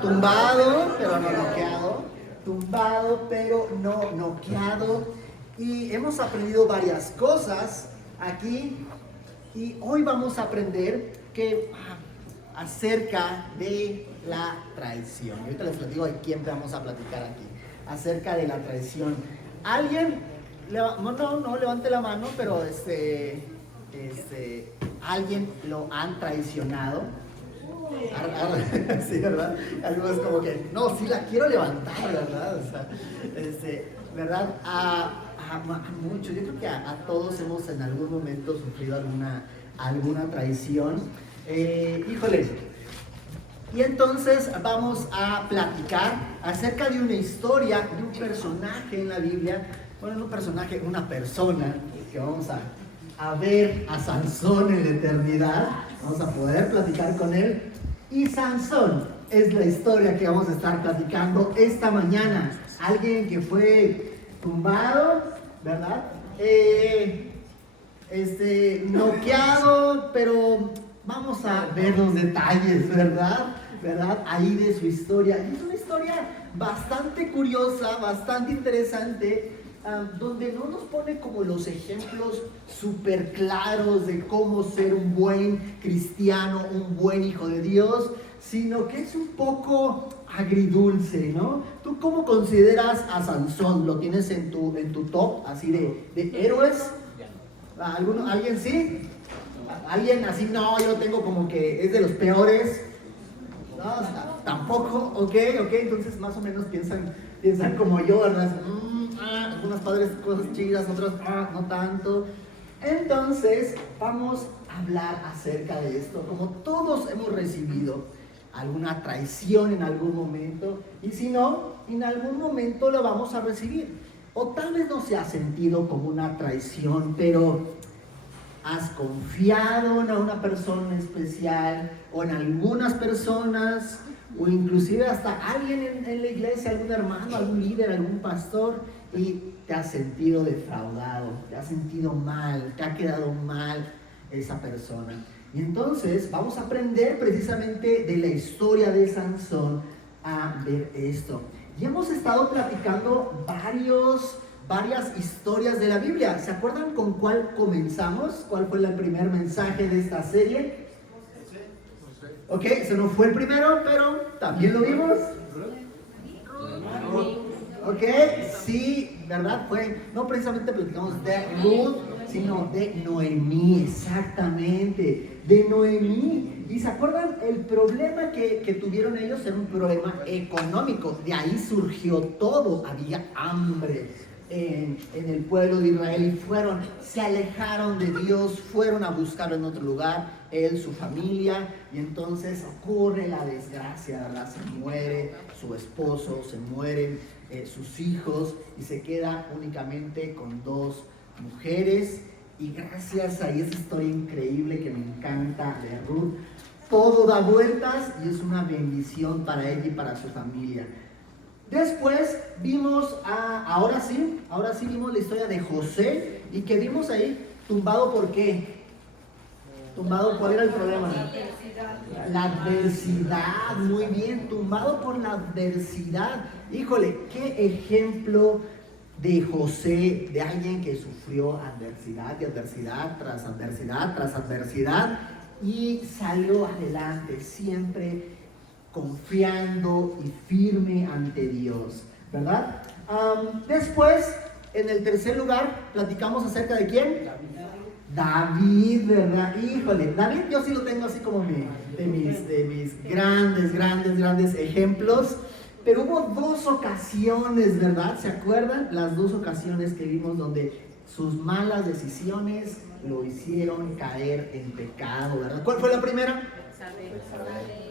Tumbado, pero no noqueado. Tumbado, pero no noqueado. Y hemos aprendido varias cosas aquí. Y hoy vamos a aprender acerca de la traición. Ahorita les platico de quién vamos a platicar aquí. Acerca de la traición. ¿Alguien? No levante la mano, pero ¿alguien lo han traicionado? Sí, ¿verdad? Algo es como que, no, sí la quiero levantar, ¿verdad? O sea, ¿verdad? A muchos, yo creo que a todos hemos en algún momento sufrido alguna traición. Híjole. Y entonces vamos a platicar acerca de una historia, de un personaje en la Biblia. Bueno, no un personaje, una persona que vamos a ver a Sansón en la eternidad. Vamos a poder platicar con él. Y Sansón es la historia que vamos a estar platicando esta mañana. Alguien que fue tumbado, ¿verdad? Noqueado, pero vamos a ver los detalles, ¿verdad? Ahí de su historia. Y es una historia bastante curiosa, bastante interesante, donde no nos pone como los ejemplos súper claros de cómo ser un buen cristiano, un buen hijo de Dios, sino que es un poco agridulce, ¿no? ¿Tú cómo consideras a Sansón? ¿Lo tienes en tu top, así de héroes? ¿Alguien sí? ¿Alguien así? No, yo lo tengo como que es de los peores. No, tampoco, ok, entonces más o menos piensan como yo, ¿verdad? Algunas padres cosas chidas, otras no tanto. Entonces vamos a hablar acerca de esto. Como todos hemos recibido alguna traición en algún momento, y si no, en algún momento la vamos a recibir. O tal vez no se ha sentido como una traición, pero has confiado en una persona especial o en algunas personas, o inclusive hasta alguien en la iglesia, algún hermano, algún líder, algún pastor, y te has sentido defraudado, te has sentido mal, te ha quedado mal esa persona. Y entonces vamos a aprender precisamente de la historia de Sansón a ver esto. Y hemos estado platicando varias historias de la Biblia. ¿Se acuerdan con cuál comenzamos? ¿Cuál fue el primer mensaje de esta serie? Ok, ese no fue el primero, pero también lo vimos. Ok, sí, ¿verdad? No precisamente platicamos de Ruth, sino de Noemí, exactamente, de Noemí. ¿Y se acuerdan? El problema que tuvieron ellos era un problema económico. De ahí surgió todo, había hambre en el pueblo de Israel y se alejaron de Dios, fueron a buscarlo en otro lugar, él, su familia, y entonces ocurre la desgracia, ¿verdad? Se muere su esposo, se mueren sus hijos y se queda únicamente con 2 mujeres. Y gracias a esa historia increíble que me encanta de Ruth, todo da vueltas y es una bendición para ella y para su familia. Después vimos, ahora sí vimos la historia de José, y que vimos ahí tumbado. ¿Por qué? Tumbado, ¿cuál era el problema? La adversidad, muy bien, tumbado por la adversidad. Híjole, qué ejemplo de José, de alguien que sufrió adversidad y adversidad tras adversidad tras adversidad y salió adelante, siempre confiando y firme ante Dios, ¿verdad? Después, en el tercer lugar, platicamos acerca de ¿quién? David, ¿verdad? Híjole, David yo sí lo tengo así como de mis grandes ejemplos. Pero hubo 2 ocasiones, ¿verdad? ¿Se acuerdan? Las 2 ocasiones que vimos donde sus malas decisiones lo hicieron caer en pecado, ¿verdad? ¿Cuál fue la primera?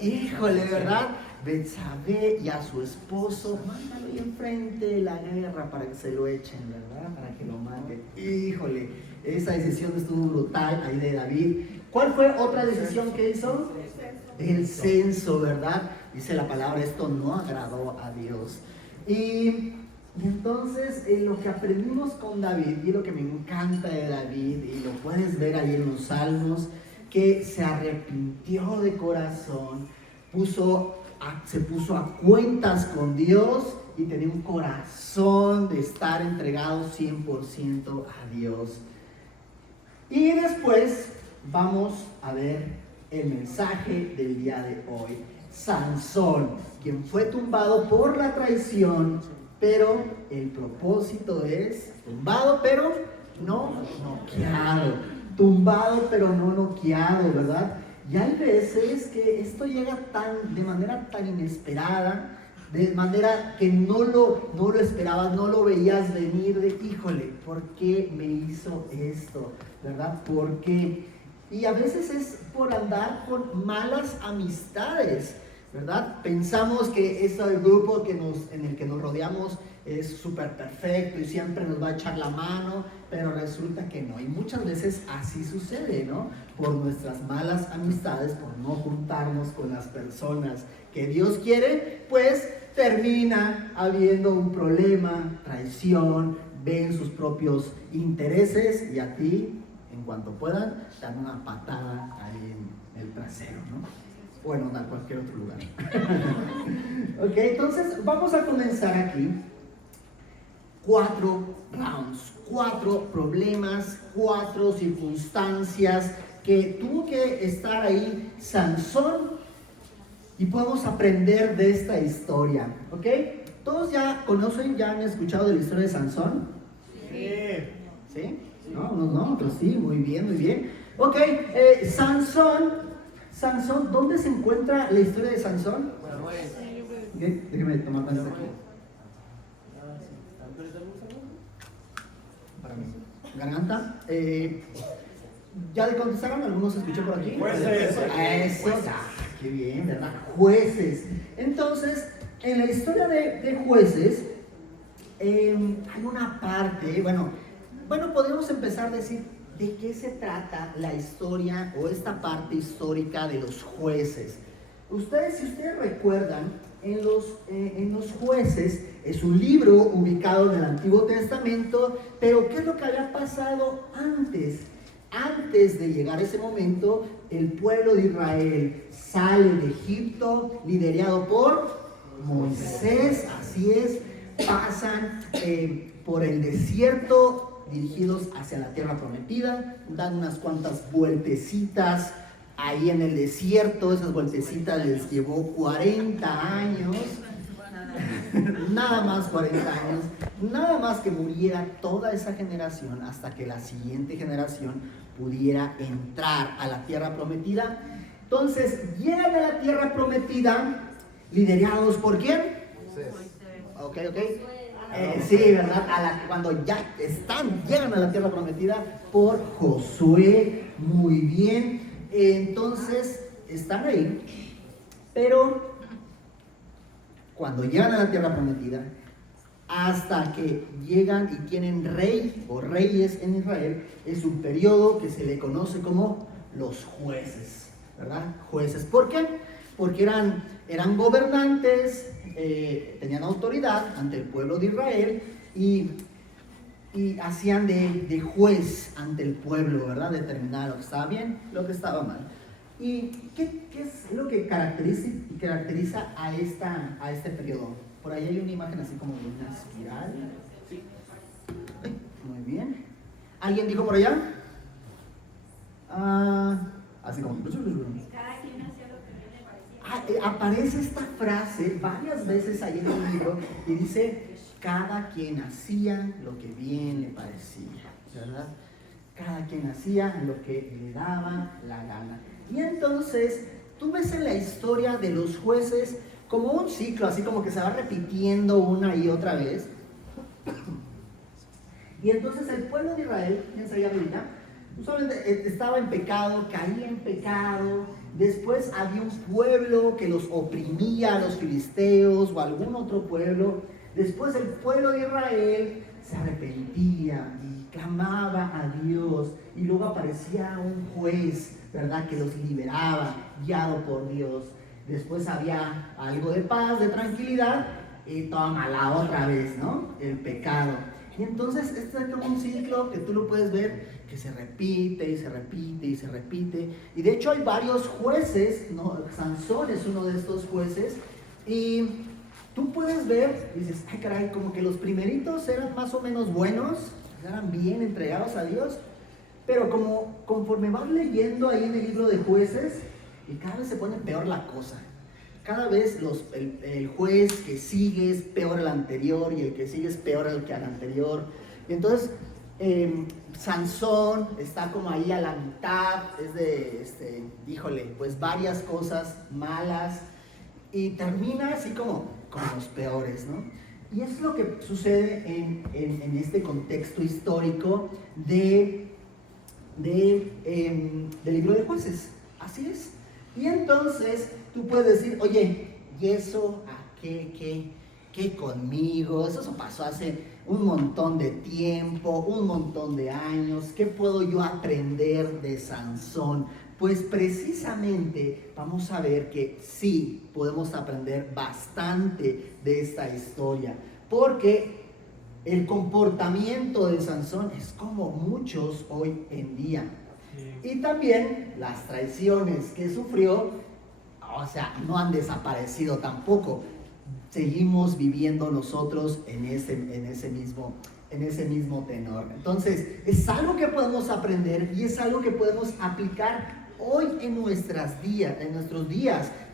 Híjole, ¿verdad? Betsabé, y a su esposo, mándalo ahí enfrente de la guerra para que se lo echen, ¿verdad? Para que lo maten. Híjole, esa decisión estuvo brutal ahí de David. ¿Cuál fue otra decisión que hizo? El censo, ¿verdad? Dice la palabra, esto no agradó a Dios. Y entonces lo que aprendimos con David, y lo que me encanta de David, y lo puedes ver ahí en los Salmos, que se arrepintió de corazón, puso se puso a cuentas con Dios y tenía un corazón de estar entregado 100% a Dios. Y después vamos a ver el mensaje del día de hoy. Sansón, quien fue tumbado por la traición, pero el propósito es tumbado pero no noqueado. Tumbado pero no noqueado, ¿verdad? Y hay veces que esto llega de manera tan inesperada, de manera que no lo esperabas, no lo veías venir, de híjole, ¿por qué me hizo esto? ¿Verdad? ¿Por qué? Y a veces es por andar con malas amistades, ¿verdad? Pensamos que ese grupo en el que nos rodeamos es súper perfecto y siempre nos va a echar la mano, pero resulta que no. Y muchas veces así sucede, ¿no? Por nuestras malas amistades, por no juntarnos con las personas que Dios quiere, pues termina habiendo un problema, traición, ven sus propios intereses y a ti, en cuanto puedan, dan una patada ahí en el trasero, ¿no? Bueno, en cualquier otro lugar. Ok, entonces vamos a comenzar aquí. 4 rounds, 4 problemas, 4 circunstancias que tuvo que estar ahí Sansón y podemos aprender de esta historia, ¿ok? ¿Todos ya conocen, ya han escuchado de la historia de Sansón? Sí. ¿Sí? No, pero sí, muy bien, muy bien. Ok, Sansón, ¿dónde se encuentra la historia de Sansón? Okay, déjeme tomar cuenta aquí. Para mí. Garganta. ¿Ya le contestaron? ¿Algunos se escuchó por aquí? Jueces. Eso, qué bien, ¿verdad? Jueces. Entonces, en la historia de Jueces, hay una parte, bueno, podemos empezar a decir de qué se trata la historia o esta parte histórica de los jueces. Si ustedes recuerdan, en los Jueces es un libro ubicado en el Antiguo Testamento, pero ¿qué es lo que había pasado antes? Antes de llegar a ese momento, el pueblo de Israel sale de Egipto, liderado por Moisés, así es, pasan por el desierto, dirigidos hacia la tierra prometida, dan unas cuantas vueltecitas ahí en el desierto. Esas vueltecitas les llevó 40 años, nada más 40 años, nada más que muriera toda esa generación hasta que la siguiente generación pudiera entrar a la tierra prometida. Entonces llegan a la tierra prometida, liderados por ¿quién? Ok. Sí, ¿verdad? Cuando ya llegan a la tierra prometida por Josué, muy bien. Entonces están ahí, pero cuando llegan a la tierra prometida, hasta que llegan y tienen rey o reyes en Israel, es un periodo que se le conoce como los jueces, ¿verdad? Jueces, ¿por qué? Porque eran gobernantes, tenían autoridad ante el pueblo de Israel y hacían de juez ante el pueblo, ¿verdad? Determinar lo que estaba bien, lo que estaba mal. ¿Y qué es lo que caracteriza a este periodo? Por ahí hay una imagen así como de una espiral. Sí. Muy bien. ¿Alguien dijo por allá? Así como... Cada quien hacía lo que le parecía. Aparece esta frase varias veces ahí en el libro y dice: cada quien hacía lo que bien le parecía, ¿verdad? Cada quien hacía lo que le daba la gana. Y entonces tú ves en la historia de los jueces como un ciclo, así como que se va repitiendo una y otra vez. Y entonces el pueblo de Israel, ¿quién sabía Biblia? Usualmente estaba en pecado, caía en pecado. Después había un pueblo que los oprimía, a los filisteos o algún otro pueblo. Después el pueblo de Israel se arrepentía y clamaba a Dios. Y luego aparecía un juez, ¿verdad?, que los liberaba, guiado por Dios. Después había algo de paz, de tranquilidad, y toma la otra vez, ¿no? El pecado. Y entonces este es como un ciclo que tú lo puedes ver que se repite y se repite y se repite. Y de hecho hay varios jueces, ¿no? Sansón es uno de estos jueces. Y tú puedes ver, y dices, ay caray, como que los primeritos eran más o menos buenos, eran bien entregados a Dios. Pero conforme vas leyendo ahí en el libro de jueces, y cada vez se pone peor la cosa. Cada vez el juez que sigue es peor al anterior, y el que sigue es peor al que al anterior. Y entonces Sansón está como ahí a la mitad, es de, híjole, pues varias cosas malas, y termina así como los peores, ¿no? Y es lo que sucede en este contexto histórico del libro de jueces. Así es. Y entonces tú puedes decir, oye, ¿y eso a qué conmigo? Eso pasó hace un montón de tiempo, un montón de años. ¿Qué puedo yo aprender de Sansón? Pues precisamente vamos a ver que sí podemos aprender bastante de esta historia, porque el comportamiento de Sansón es como muchos hoy en día. Y también las traiciones que sufrió, o sea, no han desaparecido tampoco. Seguimos viviendo nosotros en ese mismo tenor. Entonces, es algo que podemos aprender y es algo que podemos aplicar hoy en nuestros días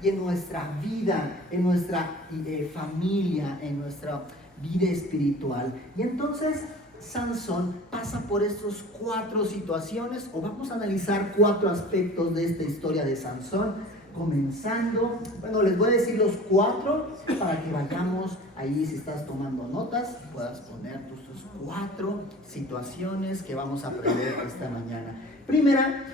y en nuestra vida, en nuestra familia, en nuestra vida espiritual. Y entonces Sansón pasa por estas 4 situaciones, o vamos a analizar 4 aspectos de esta historia de Sansón, comenzando, bueno, les voy a decir los 4 para que vayamos ahí, si estás tomando notas, puedas poner tus 4 situaciones que vamos a aprender esta mañana. Primera,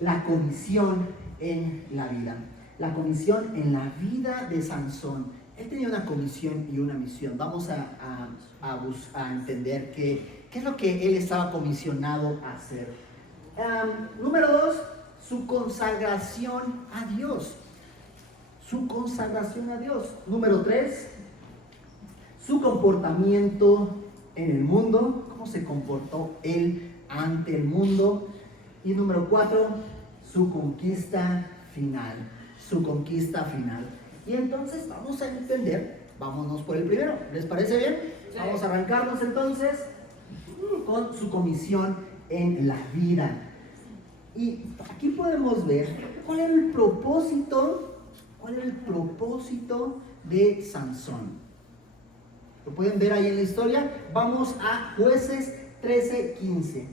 la comisión en la vida. La comisión en la vida de Sansón. Él tenía una comisión y una misión. Vamos a entender qué es lo que él estaba comisionado a hacer. Número 2, su consagración a Dios. Su consagración a Dios. Número 3, su comportamiento en el mundo. Cómo se comportó él ante el mundo. Y número 4, su conquista final. Su conquista final. Y entonces vamos a entender, vámonos por el primero, ¿les parece bien? Sí. Vamos a arrancarnos entonces con su comisión en la vida. Y aquí podemos ver cuál era el propósito de Sansón. Lo pueden ver ahí en la historia. Vamos a Jueces 13:15.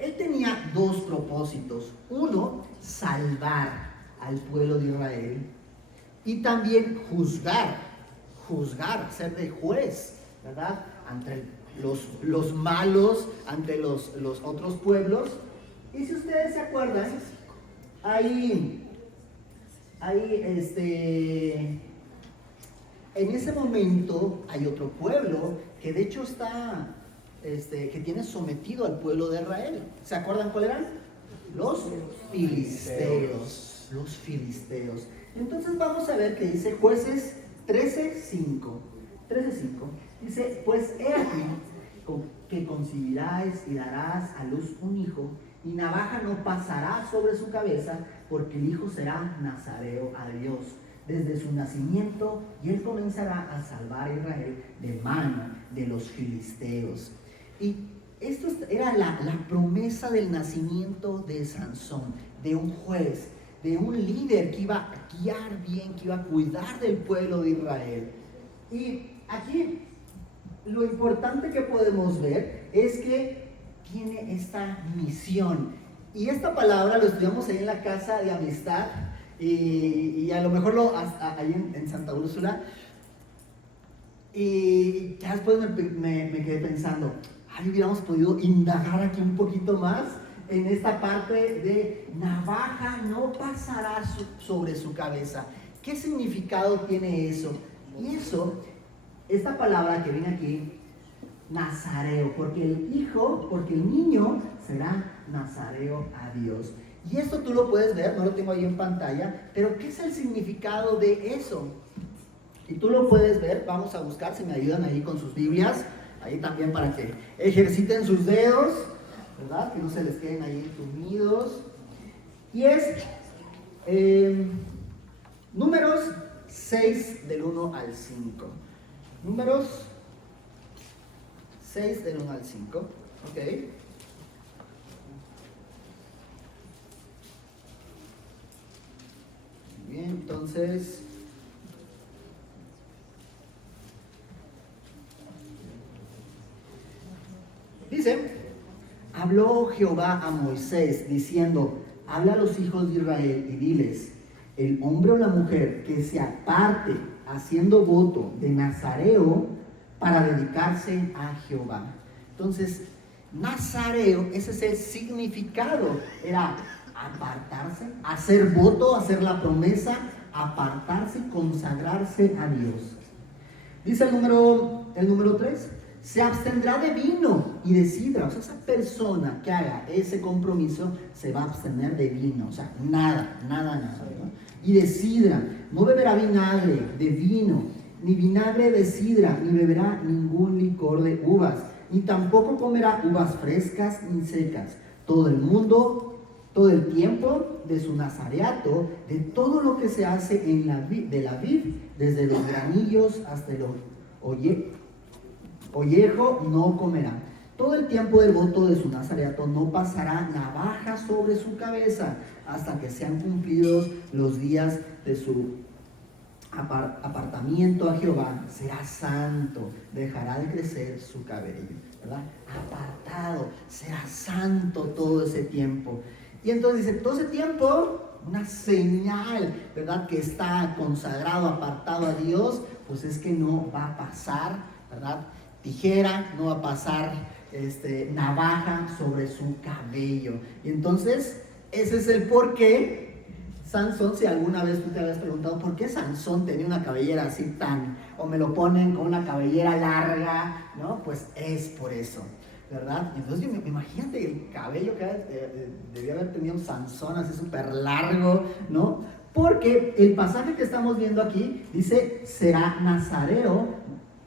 Él tenía 2 propósitos. Uno, salvar al pueblo de Israel. Y también juzgar, ser de juez, ¿verdad? Ante los malos, ante los otros pueblos. Y si ustedes se acuerdan, ahí en ese momento hay otro pueblo que de hecho está, que tiene sometido al pueblo de Israel. ¿Se acuerdan cuál eran? Los filisteos. Los filisteos. Entonces vamos a ver que dice Jueces 13:5. Dice, pues he aquí que concebirás y darás a luz un hijo, y navaja no pasará sobre su cabeza, porque el hijo será nazareo a Dios desde su nacimiento, y él comenzará a salvar a Israel de mano de los filisteos. Y esto era la promesa del nacimiento de Sansón, de un juez, de un líder que iba a guiar bien, que iba a cuidar del pueblo de Israel. Y aquí lo importante que podemos ver es que tiene esta misión. Y esta palabra lo estudiamos ahí en la casa de amistad, y a lo mejor ahí en Santa Úrsula. Y ya después me quedé pensando, hubiéramos podido indagar aquí un poquito más en esta parte de navaja no pasará sobre su cabeza. ¿Qué significado tiene eso? Y eso, esta palabra que viene aquí, nazareo, porque el niño será nazareo a Dios. Y esto tú lo puedes ver, no lo tengo ahí en pantalla, pero ¿qué es el significado de eso? Y tú lo puedes ver, vamos a buscar, si me ayudan ahí con sus Biblias, ahí también para que ejerciten sus dedos, ¿verdad? Que no se les queden ahí entumidos. Y es Números 6 del 1 al 5. Números 6 del 1 al 5. Ok. Bien, entonces dice: habló Jehová a Moisés diciendo: habla a los hijos de Israel y diles: el hombre o la mujer que se aparte haciendo voto de nazareo para dedicarse a Jehová. Entonces, nazareo, ese es el significado, era apartarse, hacer voto, hacer la promesa, apartarse, consagrarse a Dios. Dice el número 3, se abstendrá de vino y de sidra. O sea, esa persona que haga ese compromiso se va a abstener de vino, o sea, nada, ¿no? Y de sidra, no beberá vinagre de vino, ni vinagre de sidra, ni beberá ningún licor de uvas, ni tampoco comerá uvas frescas ni secas. Todo el tiempo de su nazareato, de todo lo que se hace de la vid, desde los granillos hasta el ollejo, no comerá. Todo el tiempo del voto de su nazareato no pasará navaja sobre su cabeza hasta que sean cumplidos los días de su apartamiento a Jehová. Será santo, dejará de crecer su cabello, ¿verdad? Apartado, será santo todo ese tiempo. Y entonces dice, todo ese tiempo, una señal, ¿verdad? Que está consagrado, apartado a Dios, pues es que no va a pasar, ¿verdad? Tijera, no va a pasar navaja sobre su cabello. Y entonces, ese es el por qué Sansón, si alguna vez tú te habías preguntado por qué Sansón tenía una cabellera así o me lo ponen con una cabellera larga, ¿no? Pues es por eso, ¿verdad? Entonces imagínate el cabello que debía haber tenido Sansón así súper largo, ¿no? Porque el pasaje que estamos viendo aquí dice, será nazareo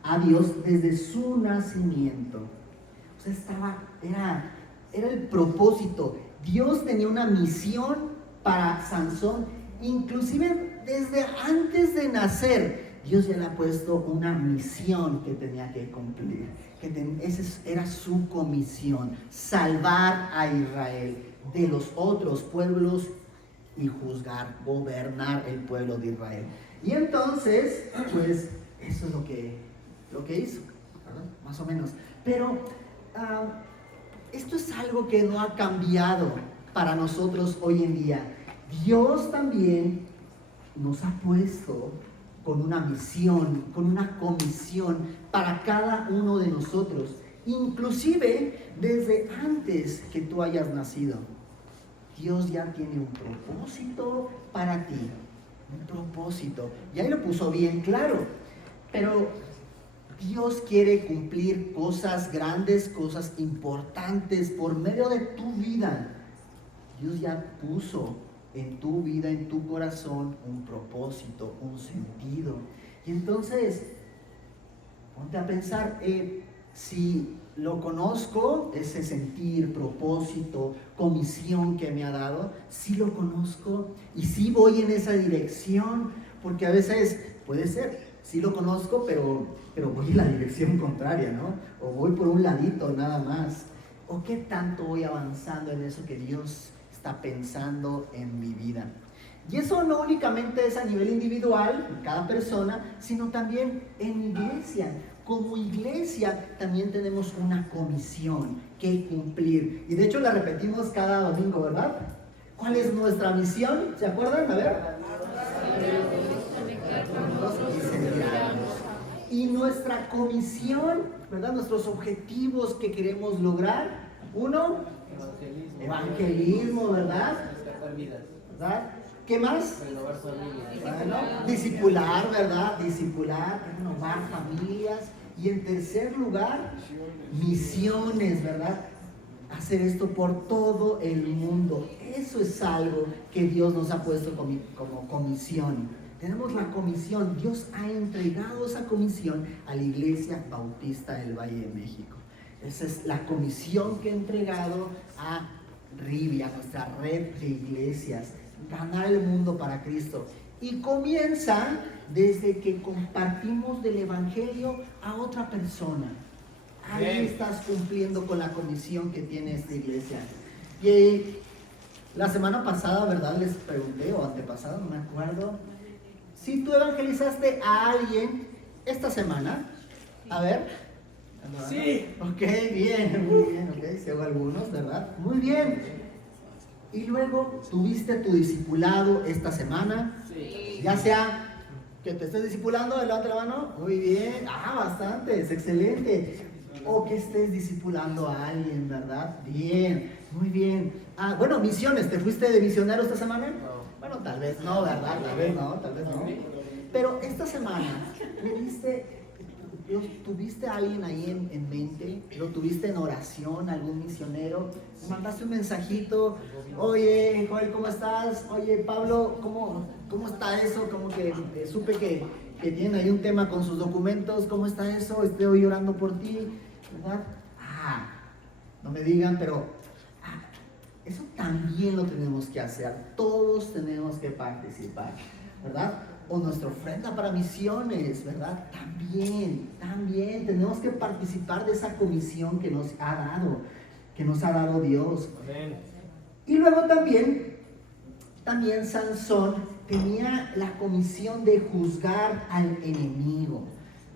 a Dios desde su nacimiento. O sea, era el propósito. Dios tenía una misión para Sansón, inclusive desde antes de nacer. Dios ya le ha puesto una misión que tenía que cumplir. Esa era su comisión, salvar a Israel de los otros pueblos y juzgar, gobernar el pueblo de Israel. Y entonces, pues, eso es lo que hizo, ¿verdad? Más o menos. Pero esto es algo que no ha cambiado para nosotros hoy en día. Dios también nos ha puesto con una misión, con una comisión para cada uno de nosotros, inclusive desde antes que tú hayas nacido. Dios ya tiene un propósito para ti, un propósito, y ahí lo puso bien claro, pero Dios quiere cumplir cosas grandes, cosas importantes por medio de tu vida. Dios ya puso en tu vida, en tu corazón, un propósito, un sentido. Y entonces, ponte a pensar, si lo conozco, ese sentir, propósito, comisión que me ha dado, si lo conozco y si voy en esa dirección, porque a veces puede ser, sí lo conozco, pero voy en la dirección contraria, ¿no? O voy por un ladito nada más. ¿O qué tanto voy avanzando en eso que Dios está pensando en mi vida? Y eso no únicamente es a nivel individual, en cada persona, sino también en iglesia. Como iglesia también tenemos una comisión que cumplir. Y de hecho la repetimos cada domingo, ¿verdad? ¿Cuál es nuestra misión? ¿Se acuerdan? A ver. Y nuestra comisión, ¿verdad? Nuestros objetivos que queremos lograr. Uno, evangelismo, ¿verdad? ¿Verdad? ¿Qué más? Renovar familias. Bueno, discipular, ¿verdad? Discipular, renovar familias. Y en tercer lugar, misiones, ¿verdad? Hacer esto por todo el mundo. Eso es algo que Dios nos ha puesto como comisión. Tenemos la comisión. Dios ha entregado esa comisión a la Iglesia Bautista del Valle de México. Esa es la comisión que ha entregado a RIVI, a nuestra red de iglesias. Ganar el mundo para Cristo. Y comienza desde que compartimos del Evangelio a otra persona. Ahí estás cumpliendo con la comisión que tiene esta iglesia. Y la semana pasada, ¿verdad? Les pregunté, o antepasada, no me acuerdo, si tú evangelizaste a alguien esta semana. A ver. Sí. Ok, bien, muy bien, ok. Si hago algunos, ¿verdad? Muy bien. Y luego tuviste tu discipulado esta semana. Sí. Ya sea que te estés discipulando, levanta la mano. Muy bien. Bastante, es excelente. O que estés discipulando a alguien, ¿verdad? Bien, muy bien. Bueno, misiones, ¿te fuiste de misionero esta semana? No. Bueno, tal vez no, ¿verdad? Tal vez no. Pero esta semana, ¿tuviste a alguien ahí en mente? ¿Lo tuviste en oración, algún misionero? ¿Mandaste un mensajito? Oye, Joel, ¿cómo estás? Oye, Pablo, ¿cómo está eso? Como que supe que tienen ahí un tema con sus documentos. ¿Cómo está eso? Estoy orando por ti, ¿verdad? No me digan, pero eso también lo tenemos que hacer. Todos tenemos que participar, ¿verdad? O nuestra ofrenda para misiones, ¿verdad? También tenemos que participar de esa comisión que nos ha dado Dios. Amén. Y luego también Sansón tenía la comisión de juzgar al enemigo,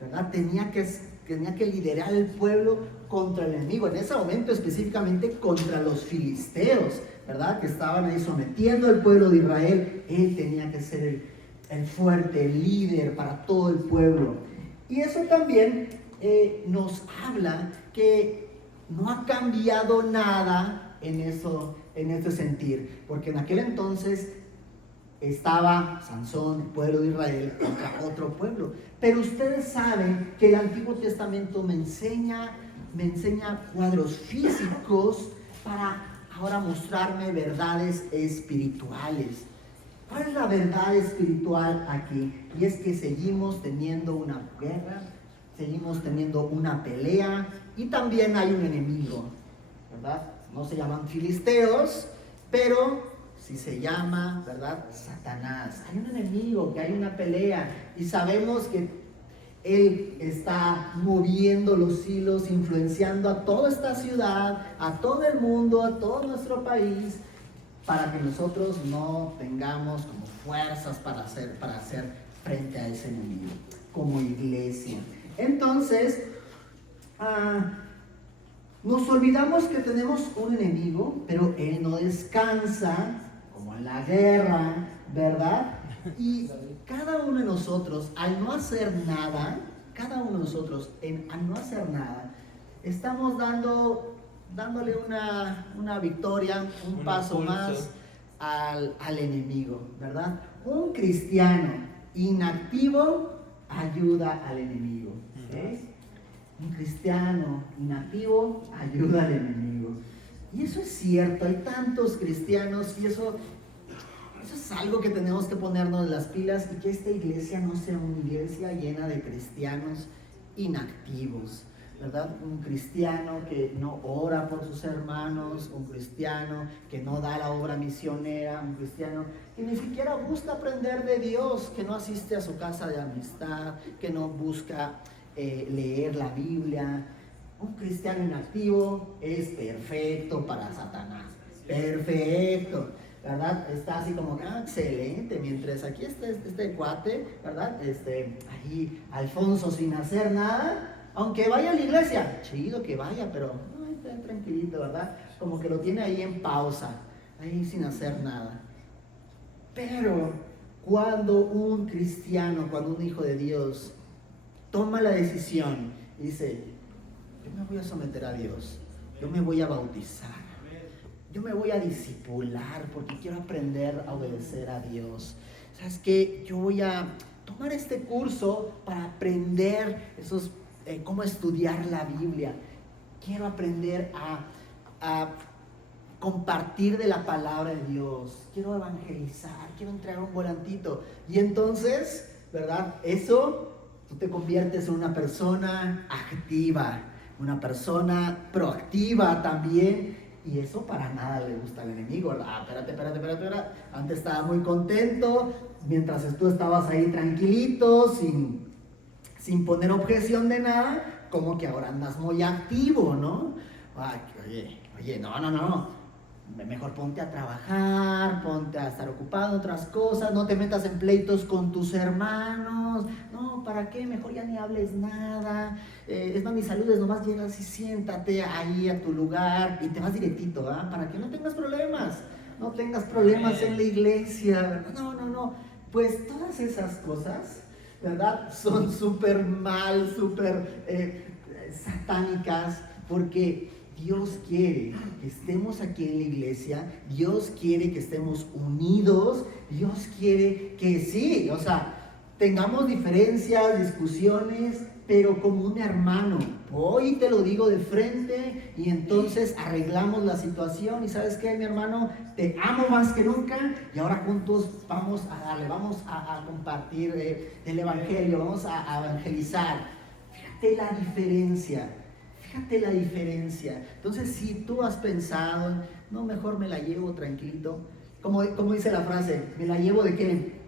¿verdad? Tenía que liderar el pueblo contra el enemigo, en ese momento específicamente contra los filisteos, ¿verdad? Que estaban ahí sometiendo al pueblo de Israel. Él tenía que ser el fuerte, el líder para todo el pueblo. Y eso también nos habla que no ha cambiado nada en este sentir, porque en aquel entonces estaba Sansón, el pueblo de Israel, contra otro pueblo. Pero ustedes saben que el Antiguo Testamento me enseña cuadros físicos para ahora mostrarme verdades espirituales. ¿Cuál es la verdad espiritual aquí? Y es que seguimos teniendo una guerra, seguimos teniendo una pelea y también hay un enemigo, ¿verdad? No se llaman filisteos, pero sí se llama, ¿verdad? Satanás. Hay un enemigo, que hay una pelea y sabemos que él está moviendo los hilos, influenciando a toda esta ciudad, a todo el mundo, a todo nuestro país, para que nosotros no tengamos como fuerzas para hacer frente a ese enemigo, como iglesia. Entonces, nos olvidamos que tenemos un enemigo, pero él no descansa, como en la guerra, ¿verdad? Y cada uno de nosotros, al no hacer nada, estamos dándole una victoria, un paso más al enemigo, ¿verdad? Un cristiano inactivo ayuda al enemigo, ¿sí? Un cristiano inactivo ayuda al enemigo. Y eso es cierto, hay tantos cristianos y eso es algo que tenemos que ponernos las pilas y que esta iglesia no sea una iglesia llena de cristianos inactivos, ¿verdad? Un cristiano que no ora por sus hermanos, un cristiano que no da la obra misionera, un cristiano que ni siquiera busca aprender de Dios, que no asiste a su casa de amistad, que no busca leer la Biblia. Un cristiano inactivo es perfecto para Satanás, perfecto, ¿verdad? Está así como, excelente, mientras aquí está este cuate, ¿verdad? Ahí Alfonso sin hacer nada, aunque vaya a la iglesia, chido que vaya, pero está tranquilito, ¿verdad? Como que lo tiene ahí en pausa, ahí sin hacer nada. Pero cuando un cristiano, cuando un hijo de Dios toma la decisión y dice, yo me voy a someter a Dios, yo me voy a bautizar, yo me voy a discipular porque quiero aprender a obedecer a Dios. ¿Sabes qué? Yo voy a tomar este curso para aprender cómo estudiar la Biblia. Quiero aprender a compartir de la palabra de Dios, quiero evangelizar, quiero entregar un volantito. Y entonces, ¿verdad? Eso, tú te conviertes en una persona activa, una persona proactiva también. Y eso para nada le gusta al enemigo, ¿verdad? Espérate. Antes estaba muy contento, mientras tú estabas ahí tranquilito, sin poner objeción de nada, como que ahora andas muy activo, ¿no? Ay, oye, no. Mejor ponte a trabajar, ponte a estar ocupado en otras cosas, no te metas en pleitos con tus hermanos. No, ¿para qué? Mejor ya ni hables nada. Es más, ni saludes, nomás llegas y siéntate ahí a tu lugar y te vas directito, ¿ah? Para que no tengas problemas. No tengas problemas en la iglesia, ¿verdad? No. Pues todas esas cosas, ¿verdad? Son súper mal, súper satánicas, porque Dios quiere que estemos aquí en la iglesia, Dios quiere que estemos unidos, Dios quiere que sí, o sea, tengamos diferencias, discusiones, pero como un hermano. Hoy te lo digo de frente y entonces arreglamos la situación. Y ¿sabes qué, mi hermano? Te amo más que nunca y ahora juntos vamos a darle, vamos a compartir el evangelio, vamos a evangelizar. Fíjate la diferencia. Entonces, si tú has pensado, no, mejor me la llevo tranquilito, como dice la frase, ¿me la llevo de qué?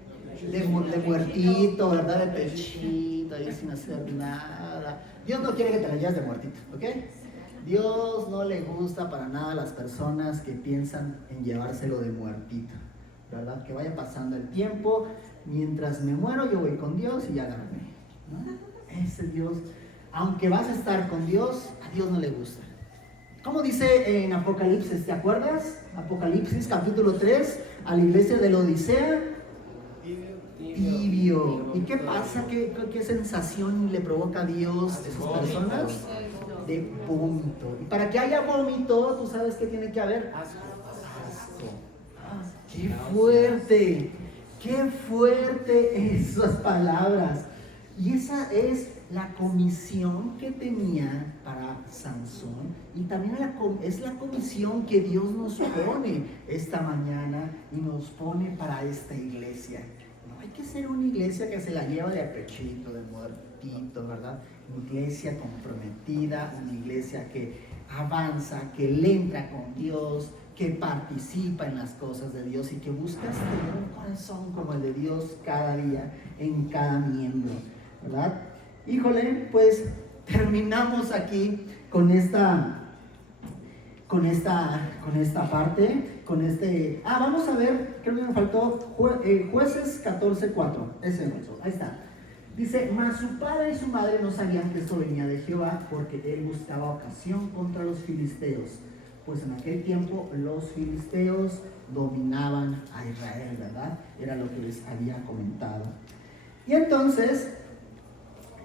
De muertito, ¿verdad? De pechito, ahí sin hacer nada. Dios no quiere que te la lleves de muertito, ¿ok? Dios no le gusta para nada a las personas que piensan en llevárselo de muertito, ¿verdad? Que vaya pasando el tiempo, mientras me muero yo voy con Dios y ya gané, ¿no? Ese Dios... Aunque vas a estar con Dios, a Dios no le gusta. ¿Cómo dice en Apocalipsis? ¿Te acuerdas? Apocalipsis capítulo 3, a la iglesia de la Odisea. Tibio. ¿Y qué pasa? ¿Qué sensación le provoca a Dios a esas personas? De vómito. Y para que haya vómito, ¿tú sabes qué tiene que haber? Asco. ¡Qué fuerte! ¡Qué fuerte esas palabras! Y esa es la comisión que tenía para Sansón, y también es la comisión que Dios nos pone esta mañana y nos pone para esta iglesia. No hay que ser una iglesia que se la lleva de pechito, de muertito, ¿verdad? Una iglesia comprometida, una iglesia que avanza, que le entra con Dios, que participa en las cosas de Dios y que busca tener un corazón como el de Dios cada día en cada miembro, ¿verdad? Híjole, pues terminamos aquí con esta parte, vamos a ver, creo que me faltó Jueces 14:4, ese no, ahí está. Dice, mas su padre y su madre no sabían que esto venía de Jehová, porque él buscaba ocasión contra los filisteos, pues en aquel tiempo los filisteos dominaban a Israel, ¿verdad? Era lo que les había comentado. Y entonces,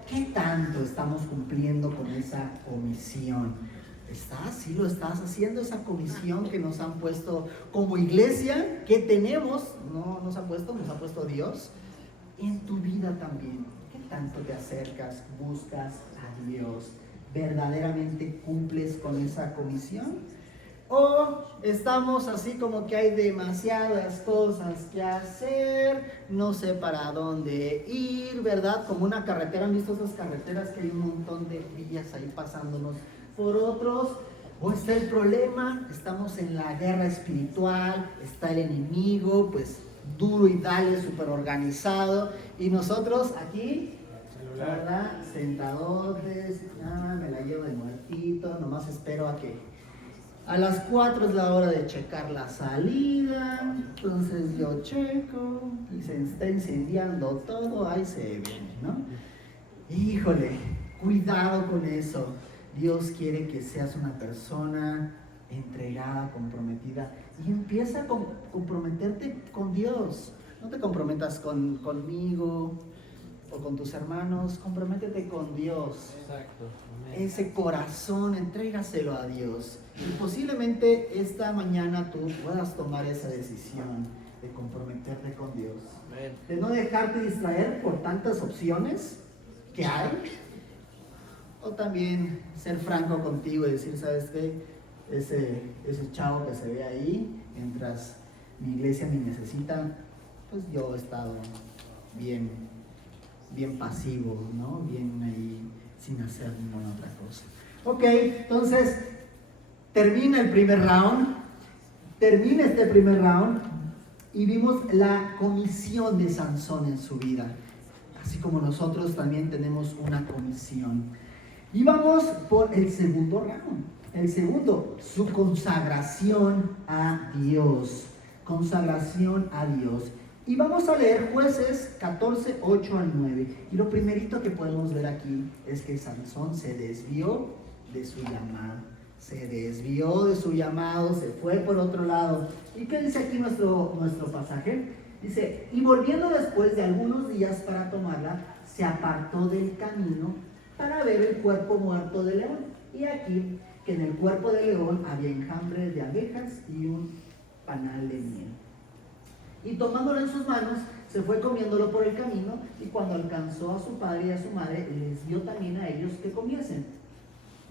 ¿qué tanto estamos cumpliendo con esa comisión? ¿Sí lo estás haciendo, esa comisión que nos han puesto como iglesia? ¿Qué tenemos? No nos ha puesto Dios. En tu vida también, ¿qué tanto te acercas, buscas a Dios? ¿Verdaderamente cumples con esa comisión? ¿O estamos así como que hay demasiadas cosas que hacer, no sé para dónde ir, ¿verdad? Como una carretera, ¿han visto esas carreteras que hay un montón de villas ahí pasándonos por otros? ¿O está el problema? Estamos en la guerra espiritual, está el enemigo, pues duro y dale, súper organizado, y nosotros aquí, ¿verdad? Sentadotes, me la llevo de muertito, nomás espero a las 4 es la hora de checar la salida, entonces yo checo y se está incendiando todo, ahí se viene, ¿no? Híjole, cuidado con eso. Dios quiere que seas una persona entregada, comprometida, y empieza a comprometerte con Dios. No te comprometas conmigo o con tus hermanos, comprométete con Dios. Exacto. Ese corazón, entrégaselo a Dios. Y posiblemente esta mañana tú puedas tomar esa decisión de comprometerte con Dios. Amén. De no dejarte distraer por tantas opciones que hay. O también ser franco contigo y decir, ¿sabes qué? ese chavo que se ve ahí, mientras mi iglesia me necesita, pues yo he estado bien pasivo, ¿no? Bien ahí sin hacer ninguna otra cosa. Ok, entonces termina este primer round y vimos la comisión de Sansón en su vida, así como nosotros también tenemos una comisión. Y vamos por el segundo round. El segundo, su consagración a Dios. Consagración a Dios. Y vamos a leer Jueces 14, 8 al 9. Y lo primerito que podemos ver aquí es que Sansón se desvió de su llamado. Se desvió de su llamado, se fue por otro lado. ¿Y qué dice aquí nuestro pasaje? Dice, y volviendo después de algunos días para tomarla, se apartó del camino para ver el cuerpo muerto de león. Y aquí, que en el cuerpo del león había enjambres de abejas y un panal de miel. Y tomándolo en sus manos, se fue comiéndolo por el camino, y cuando alcanzó a su padre y a su madre, les dio también a ellos que comiesen.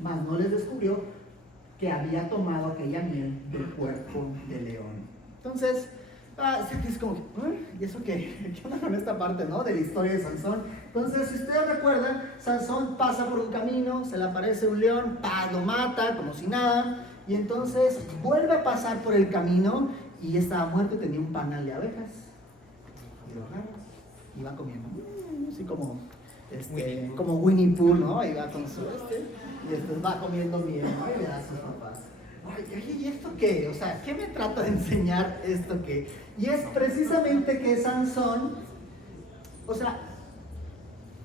Mas no les descubrió que había tomado aquella miel del cuerpo de león. Entonces, es como, ¿y eso qué? ¿Qué onda con esta parte, no? De la historia de Sansón. Entonces, si ustedes recuerdan, Sansón pasa por un camino, se le aparece un león, lo mata como si nada, y entonces vuelve a pasar por el camino, y estaba muerto y tenía un panal de abejas. Y lo agarra y va comiendo. Así como Winnie Pooh, ¿no? Y va con su y después va comiendo miel, ¿no? Y le da a sus papás. Oye, ¿y esto qué? O sea, ¿qué me trata de enseñar esto qué? Y es precisamente que Sansón, o sea,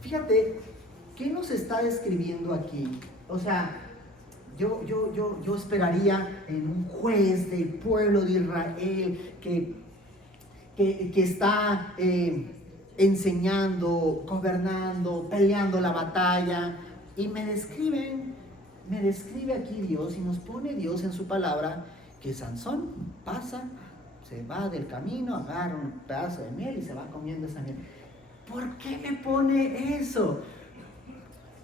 fíjate, ¿qué nos está describiendo aquí? O sea, yo esperaría en un juez del pueblo de Israel que está enseñando, gobernando, peleando la batalla, y me describe aquí Dios, y nos pone Dios en su palabra que Sansón pasa, se va del camino, agarra un pedazo de miel y se va comiendo esa miel. ¿Por qué me pone eso?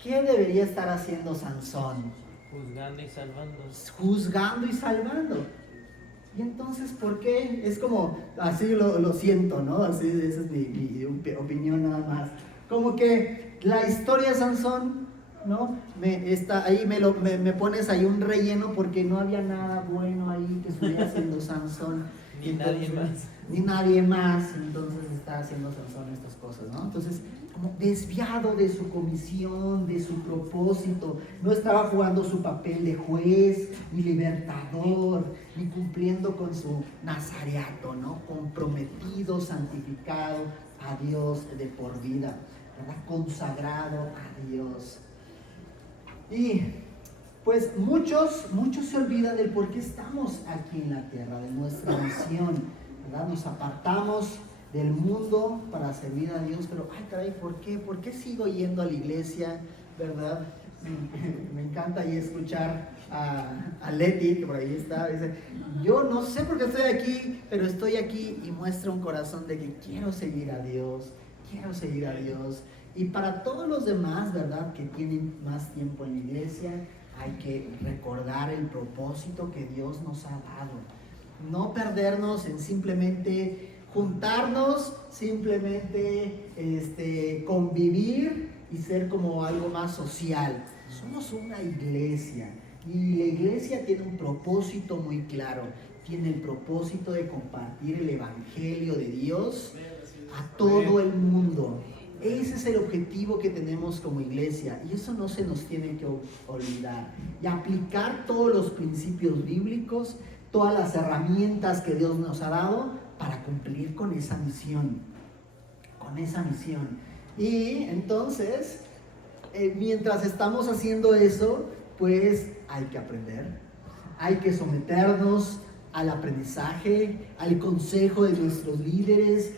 ¿Qué debería estar haciendo Sansón? Juzgando y salvando. Juzgando y salvando. Y entonces, ¿por qué? Es como, así lo siento, ¿no? Así, esa es mi opinión nada más. Como que la historia de Sansón, ¿no? Me pones ahí un relleno porque no había nada bueno ahí que estuviera haciendo Sansón. Ni nadie más. Ni nadie más, entonces está haciendo Sansón estas cosas, ¿no? Entonces, como desviado de su comisión, de su propósito, no estaba jugando su papel de juez, ni libertador, ni cumpliendo con su nazareato, ¿no? Comprometido, santificado a Dios de por vida, ¿verdad? Consagrado a Dios. Y pues muchos se olvidan del por qué estamos aquí en la tierra, de nuestra misión, ¿verdad? Nos apartamos del mundo para servir a Dios, pero ay caray, ¿por qué? ¿Por qué sigo yendo a la iglesia? ¿Verdad? Me encanta ahí escuchar a Leti, que por ahí está, dice, yo no sé por qué estoy aquí, pero estoy aquí, y muestra un corazón de que quiero seguir a Dios. Y para todos los demás, ¿verdad?, que tienen más tiempo en la iglesia, hay que recordar el propósito que Dios nos ha dado. No perdernos en simplemente juntarnos, simplemente convivir y ser como algo más social. Somos una iglesia, y la iglesia tiene un propósito muy claro. Tiene el propósito de compartir el evangelio de Dios a todo el mundo. Ese es el objetivo que tenemos como iglesia, y eso no se nos tiene que olvidar. Y aplicar todos los principios bíblicos, todas las herramientas que Dios nos ha dado para cumplir con esa misión. Y entonces, mientras estamos haciendo eso, pues hay que aprender, hay que someternos al aprendizaje, al consejo de nuestros líderes.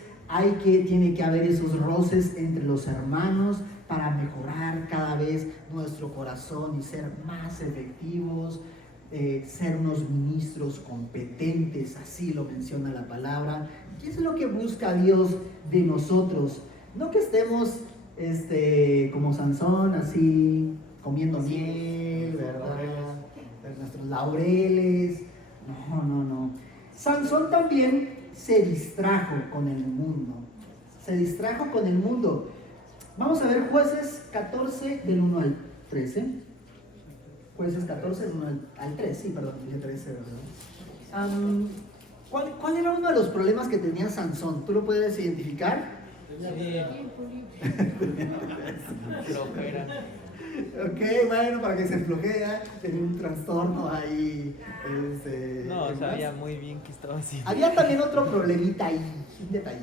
Tiene que haber esos roces entre los hermanos para mejorar cada vez nuestro corazón y ser más efectivos, ser unos ministros competentes, así lo menciona la palabra. ¿Qué es lo que busca Dios de nosotros? No que estemos como Sansón, así comiendo miel, ¿verdad? nuestros laureles. No, no, no. Sansón también se distrajo con el mundo. Se distrajo con el mundo. Vamos a ver Jueces 14 del 1 al 13. Jueces 14 del 1 al 3, sí, perdón, dije 13, ¿verdad? ¿Cuál era uno de los problemas que tenía Sansón? ¿Tú lo puedes identificar? Flojera. Ok, bueno, para que se flojea, tenía un trastorno ahí. No, ¿qué más? sabía muy bien qué estaba haciendo. Había también otro problemita ahí, un detalle.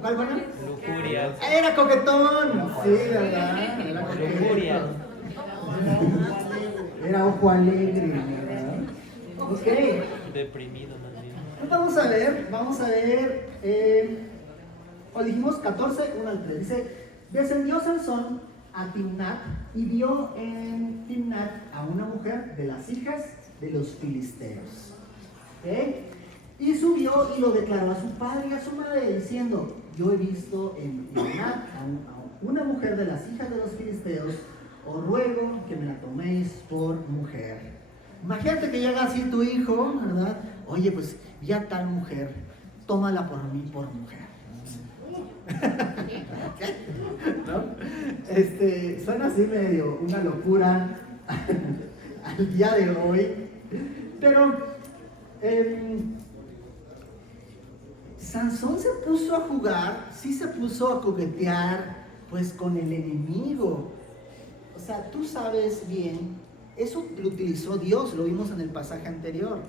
¿Cuál, bueno? Lujuria. Era coquetón, sí, ¿verdad? Era Lujuria. coquetón. Era ojo alegre, ¿verdad? Ok. Deprimido más bien. Pues vamos a ver, o dijimos 14, 1 al 3. Dice, descendió Sansón a Timnat y vio en Timnat a una mujer de las hijas de los filisteos. ¿Ok? Y subió y lo declaró a su padre y a su madre diciendo, yo he visto en Timnat a una mujer de las hijas de los filisteos, os ruego que me la toméis por mujer. Imagínate que llega así tu hijo, ¿verdad? Oye, pues vi a tal mujer, tómala por mí por mujer. ¿Qué? ¿No? Suena así medio una locura al día de hoy, pero Sansón se puso a jugar, sí se puso a coquetear, pues con el enemigo. O sea, tú sabes bien, eso lo utilizó Dios, lo vimos en el pasaje anterior.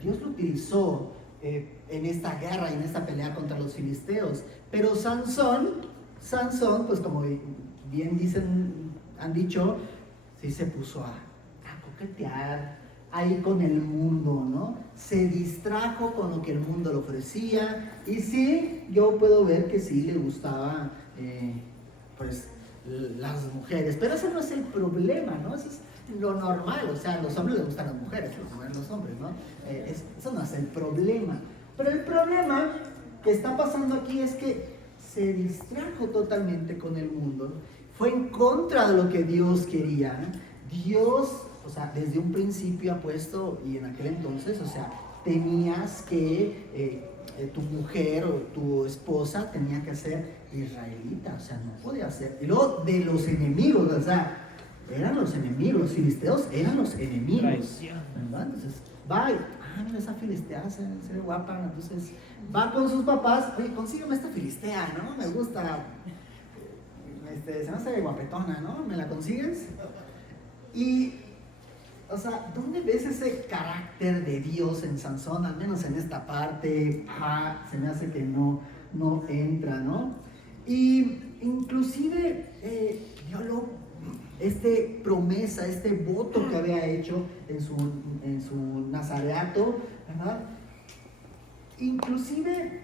Dios lo utilizó en esta guerra y en esta pelea contra los filisteos. Pero Sansón, pues como bien han dicho, sí se puso a coquetear ahí con el mundo, ¿no? Se distrajo con lo que el mundo le ofrecía. Y sí, yo puedo ver que sí le gustaba, pues, las mujeres. Pero ese no es el problema, ¿no? Eso es lo normal. O sea, a los hombres les gustan las mujeres, los hombres, ¿no? Eso no es el problema. Pero el problema que está pasando aquí es que se distrajo totalmente con el mundo. Fue en contra de lo que Dios quería. Dios, o sea, desde un principio ha puesto, y en aquel entonces, o sea, tenías que, tu mujer o tu esposa tenía que ser israelita, o sea, no podía ser. Y luego de los enemigos, o sea, eran los enemigos, los filisteos eran los enemigos. ¿Verdad? Entonces, va, mira esa filistea, se ve guapa, entonces va con sus papás, oye, consígueme esta filistea, ¿no? Me gusta, se me hace guapetona, ¿no? ¿Me la consigues? Y, o sea, ¿dónde ves ese carácter de Dios en Sansón? Al menos en esta parte, se me hace que no entra, ¿no? Y inclusive, promesa, voto que había hecho en su nazareato, ¿verdad? Inclusive,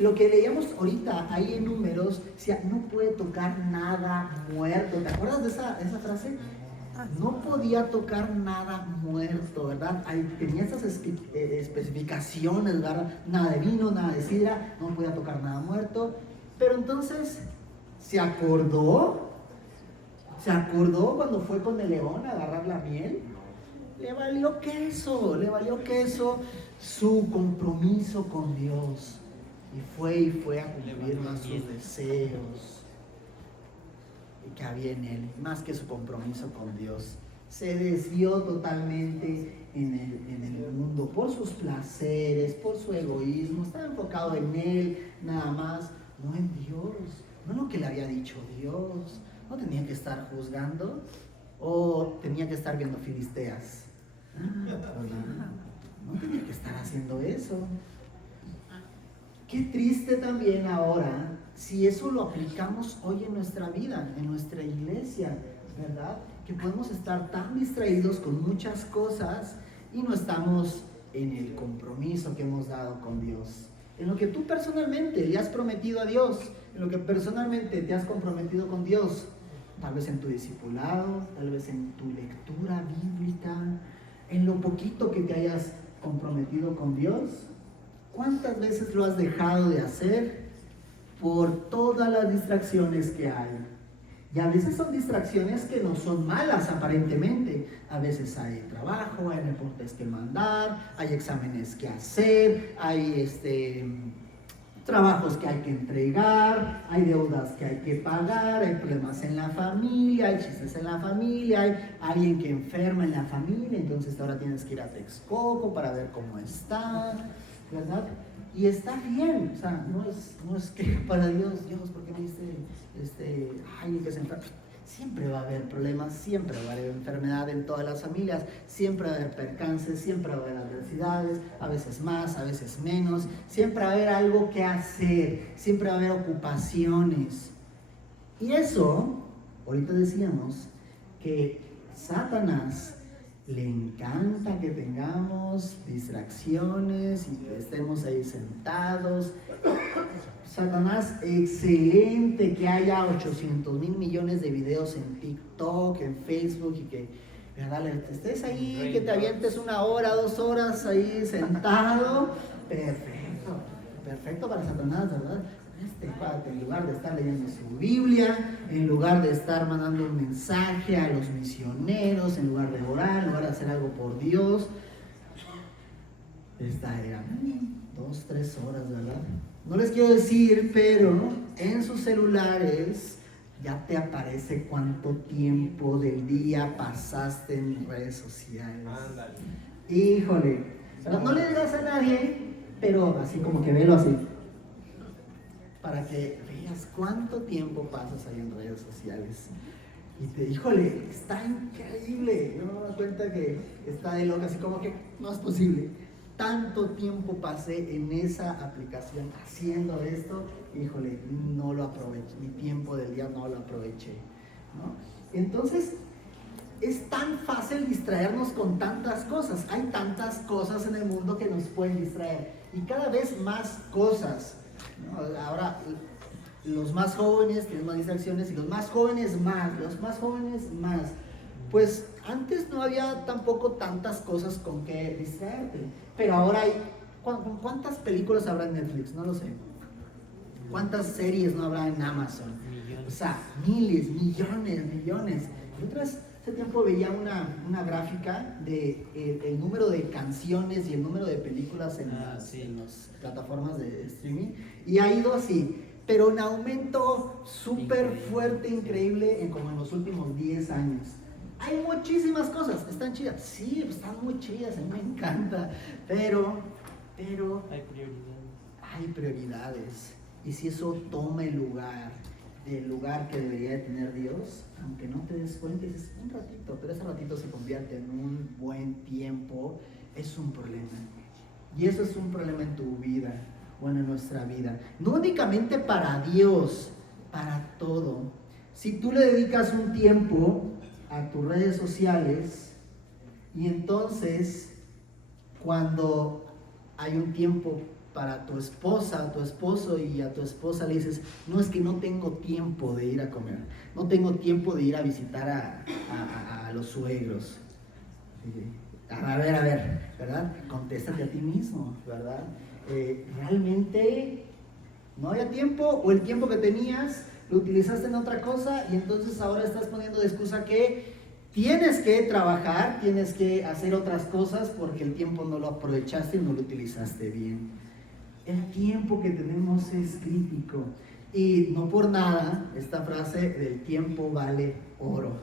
lo que leíamos ahorita ahí en Números, decía, no puede tocar nada muerto. ¿Te acuerdas de esa frase? No podía tocar nada muerto, ¿verdad? Ahí tenía esas especificaciones, ¿verdad? Nada de vino, nada de sidra, no podía tocar nada muerto. Pero entonces, ¿se acordó cuando fue con el león a agarrar la miel? Le valió queso su compromiso con Dios. Y fue a cumplir más sus deseos y que había en él, más que su compromiso con Dios. Se desvió totalmente en el mundo por sus placeres, por su egoísmo. Estaba enfocado en él nada más, no en Dios, no en lo que le había dicho Dios. No tenía que estar juzgando o tenía que estar viendo filisteas. No tenía que estar haciendo eso. Qué triste también ahora si eso lo aplicamos hoy en nuestra vida, en nuestra iglesia, ¿verdad? Que podemos estar tan distraídos con muchas cosas y no estamos en el compromiso que hemos dado con Dios. En lo que tú personalmente le has prometido a Dios, en lo que personalmente te has comprometido con Dios, tal vez en tu discipulado, tal vez en tu lectura bíblica, en lo poquito que te hayas comprometido con Dios. ¿Cuántas veces lo has dejado de hacer por todas las distracciones que hay? Y a veces son distracciones que no son malas aparentemente. A veces hay trabajo, hay reportes que mandar, hay exámenes que hacer, hay trabajos que hay que entregar, hay deudas que hay que pagar, hay problemas en la familia, hay chistes en la familia, hay alguien que enferma en la familia, entonces ahora tienes que ir a Texcoco para ver cómo está, ¿verdad? Y está bien, o sea, no es que para Dios, ¿por qué me diste alguien que se enferma? Siempre va a haber problemas, siempre va a haber enfermedad en todas las familias, siempre va a haber percances, siempre va a haber adversidades, a veces más, a veces menos, siempre va a haber algo que hacer, siempre va a haber ocupaciones. Y eso, ahorita decíamos que Satanás le encanta que tengamos distracciones y que estemos ahí sentados. Satanás, excelente que haya 800,000 millones de videos en TikTok, en Facebook y que, ¿verdad? Estés ahí, que te avientes 1 hora, 2 horas ahí sentado. Perfecto para Satanás, ¿verdad? En lugar de estar leyendo su Biblia, en lugar de estar mandando un mensaje a los misioneros, en lugar de orar, en lugar de hacer algo por Dios, está 2, 3 horas, ¿verdad? No les quiero decir, pero en sus celulares ya te aparece cuánto tiempo del día pasaste en redes sociales. Ándale. Híjole, no le digas a nadie, pero así como que velo así, para que veas cuánto tiempo pasas ahí en redes sociales. Y híjole, está increíble. Yo me doy cuenta que está de loca, así como que no es posible. Tanto tiempo pasé en esa aplicación haciendo esto, híjole, no lo aproveché, mi tiempo del día no lo aproveché, ¿no? Entonces, es tan fácil distraernos con tantas cosas, hay tantas cosas en el mundo que nos pueden distraer, y cada vez más cosas, ¿no? Ahora, los más jóvenes tienen más distracciones, y los más jóvenes más. Pues antes no había tampoco tantas cosas con que distraerte, pero ahora hay, ¿cuántas películas habrá en Netflix? No lo sé. ¿Cuántas series no habrá en Amazon? Millones. O sea, miles, millones. Yo hace tiempo veía una gráfica de el número de canciones y el número de películas en las plataformas de streaming, y ha ido así, pero en aumento súper fuerte, increíble, como en los últimos 10 años. Hay muchísimas cosas, están chidas, sí, están muy chidas, a mí me encanta, pero hay prioridades, y si eso toma el lugar del lugar que debería de tener Dios, aunque no te des cuenta, es un ratito, pero ese ratito se convierte en un buen tiempo, es un problema. Y eso es un problema en tu vida, o en nuestra vida. No únicamente para Dios, para todo. Si tú le dedicas un tiempo a tus redes sociales, y entonces cuando hay un tiempo para tu esposa, tu esposo, y a tu esposa le dices, no, es que no tengo tiempo de ir a comer, no tengo tiempo de ir a visitar a los suegros. A ver, ¿verdad? Contéstate a ti mismo, ¿verdad? ¿Realmente no había tiempo, o el tiempo que tenías lo utilizaste en otra cosa, y entonces ahora estás poniendo de excusa que tienes que trabajar, tienes que hacer otras cosas porque el tiempo no lo aprovechaste y no lo utilizaste bien? El tiempo que tenemos es crítico, y no por nada esta frase del tiempo vale oro.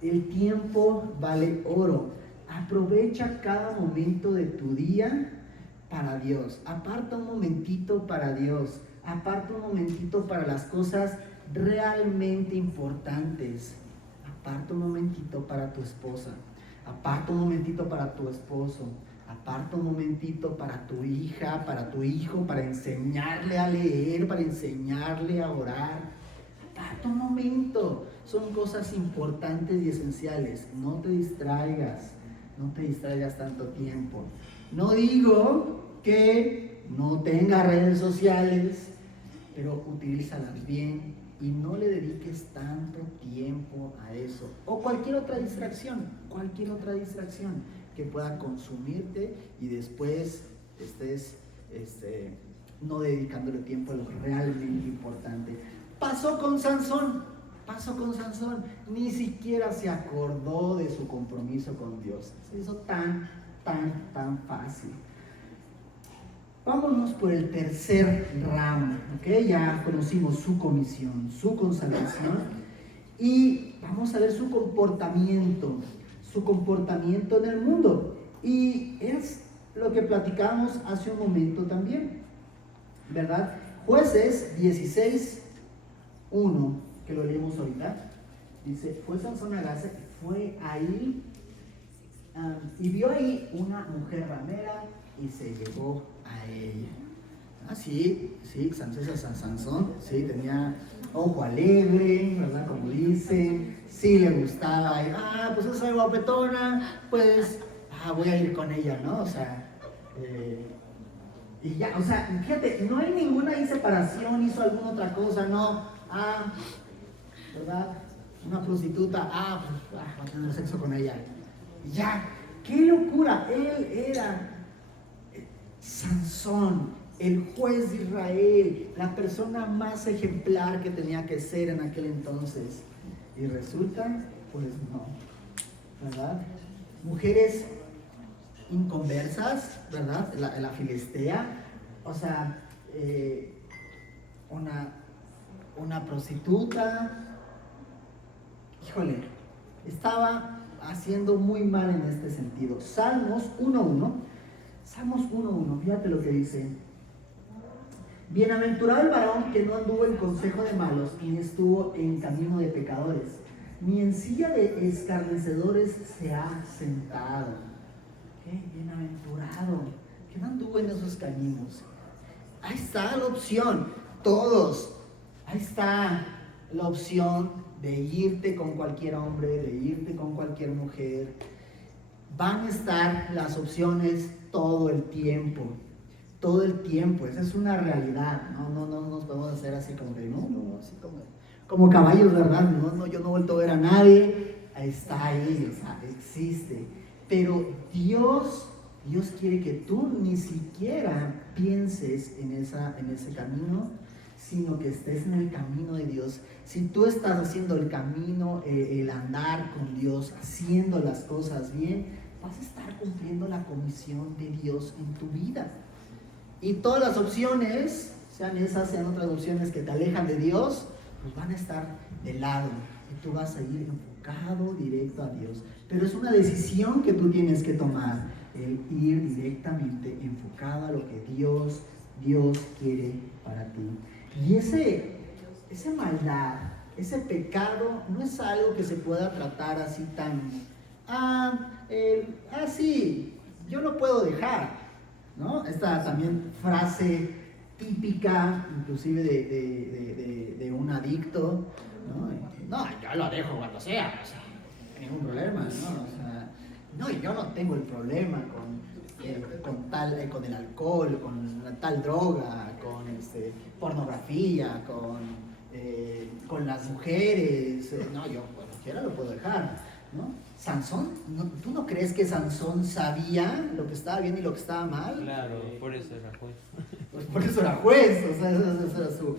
El tiempo vale oro. Aprovecha cada momento de tu día para Dios. Aparta un momentito para Dios. Aparta un momentito para las cosas realmente importantes. Aparta un momentito para tu esposa. Aparta un momentito para tu esposo. Aparta un momentito para tu hija, para tu hijo, para enseñarle a leer, para enseñarle a orar. Aparta un momento. Son cosas importantes y esenciales. No te distraigas tanto tiempo. No digo que no tengas redes sociales, pero utilízalas bien y no le dediques tanto tiempo a eso. O cualquier otra distracción que pueda consumirte, y después estés no dedicándole tiempo a lo realmente importante. Pasó con Sansón. pasó con Sansón? Ni siquiera se acordó de su compromiso con Dios. Se hizo tan fácil. Vámonos por el tercer ramo, ¿ok? Ya conocimos su comisión, su consagración, y vamos a ver su comportamiento en el mundo. Y es lo que platicábamos hace un momento también, ¿verdad? Jueces 16:1, que lo leemos ahorita, dice, fue Sansón a Gaza, fue ahí, y vio ahí una mujer ramera y se llevó a ella. Sí, Sansón, sí, tenía ojo alegre, ¿verdad? Como dicen, sí le gustaba, y, pues esa guapetona, pues, voy a ir con ella, ¿no? O sea, y ya, o sea, fíjate, no hay ninguna ahí separación, hizo alguna otra cosa, no, ¿verdad? Una prostituta, pues, va a tener sexo con ella. Y ya, qué locura, él era Sansón, el juez de Israel, la persona más ejemplar que tenía que ser en aquel entonces. Y resulta, pues no, ¿verdad? Mujeres inconversas, ¿verdad? La filistea, o sea, una prostituta, híjole, estaba haciendo muy mal en este sentido. Salmos 1:1, fíjate lo que dice. Bienaventurado el varón que no anduvo en consejo de malos, ni estuvo en camino de pecadores, ni en silla de escarnecedores se ha sentado. ¿Qué? Bienaventurado, que no anduvo en esos caminos. Ahí está la opción, todos. Ahí está la opción de irte con cualquier hombre, de irte con cualquier mujer. Van a estar las opciones todo el tiempo, esa es una realidad, no nos podemos hacer así como que, así como caballos, ¿verdad? No, yo no he vuelto a ver a nadie, está ahí, o sea, existe, pero Dios quiere que tú ni siquiera pienses en ese camino, sino que estés en el camino de Dios. Si tú estás haciendo el camino, el andar con Dios, haciendo las cosas bien, vas a estar cumpliendo la comisión de Dios en tu vida. Y todas las opciones, sean esas, sean otras opciones que te alejan de Dios, pues van a estar de lado. Y tú vas a ir enfocado directo a Dios. Pero es una decisión que tú tienes que tomar, el ir directamente enfocado a lo que Dios quiere para ti. Y esa maldad, ese pecado, no es algo que se pueda tratar así tan... sí, yo lo puedo dejar, ¿no? Esta también frase típica, inclusive de un adicto, ¿no? Yo lo dejo cuando sea, o sea, ningún problema, ¿no? O sea, no, yo no tengo el problema con el alcohol, con tal droga, con pornografía, con las mujeres, no, yo cualquiera lo puedo dejar, ¿no? Sansón, ¿tú no crees que Sansón sabía lo que estaba bien y lo que estaba mal? Claro, por eso era juez. Pues por eso era juez, o sea, ese era su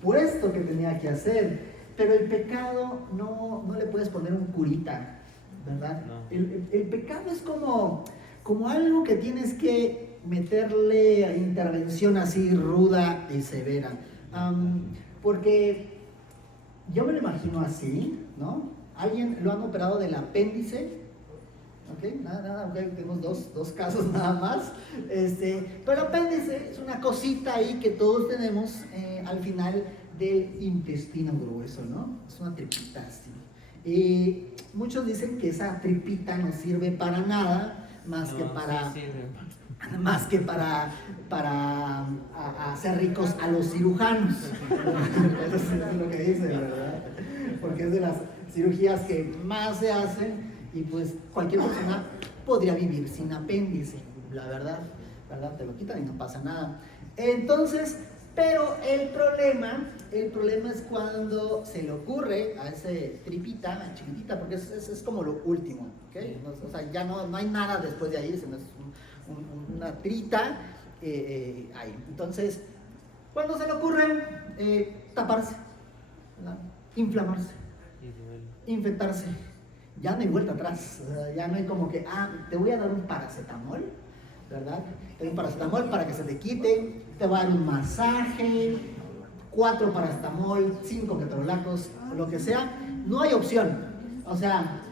puesto que tenía que hacer. Pero el pecado no le puedes poner un curita, ¿verdad? No. El pecado es como algo que tienes que meterle intervención así ruda y severa. Porque yo me lo imagino así, ¿no? ¿Alguien lo han operado del apéndice? Ok, nada, okay, tenemos dos casos nada más. Pero el apéndice es una cosita ahí que todos tenemos al final del intestino grueso, ¿no? Es una tripita así. Y muchos dicen que esa tripita no sirve para nada más que para hacer ricos a los cirujanos. Eso es lo que dicen, ¿verdad? Porque es de las cirugías que más se hacen y pues cualquier persona podría vivir sin apéndice, la verdad, te lo quitan y no pasa nada. Entonces, pero el problema es cuando se le ocurre a ese tripita, chiquitita, porque es como lo último, ¿okay? O sea, ya no hay nada después de ahí, sino es una trita ahí. Entonces, cuando se le ocurre taparse, ¿verdad? inflamarse, Y duele. infectarse. Ya no hay vuelta atrás, o sea, ya no hay como que, te voy a dar un paracetamol, ¿verdad? Te doy un paracetamol para que se te quite, te voy a dar un masaje, 4 paracetamol, 5 ketorolacos, lo que sea. No hay opción. O sea,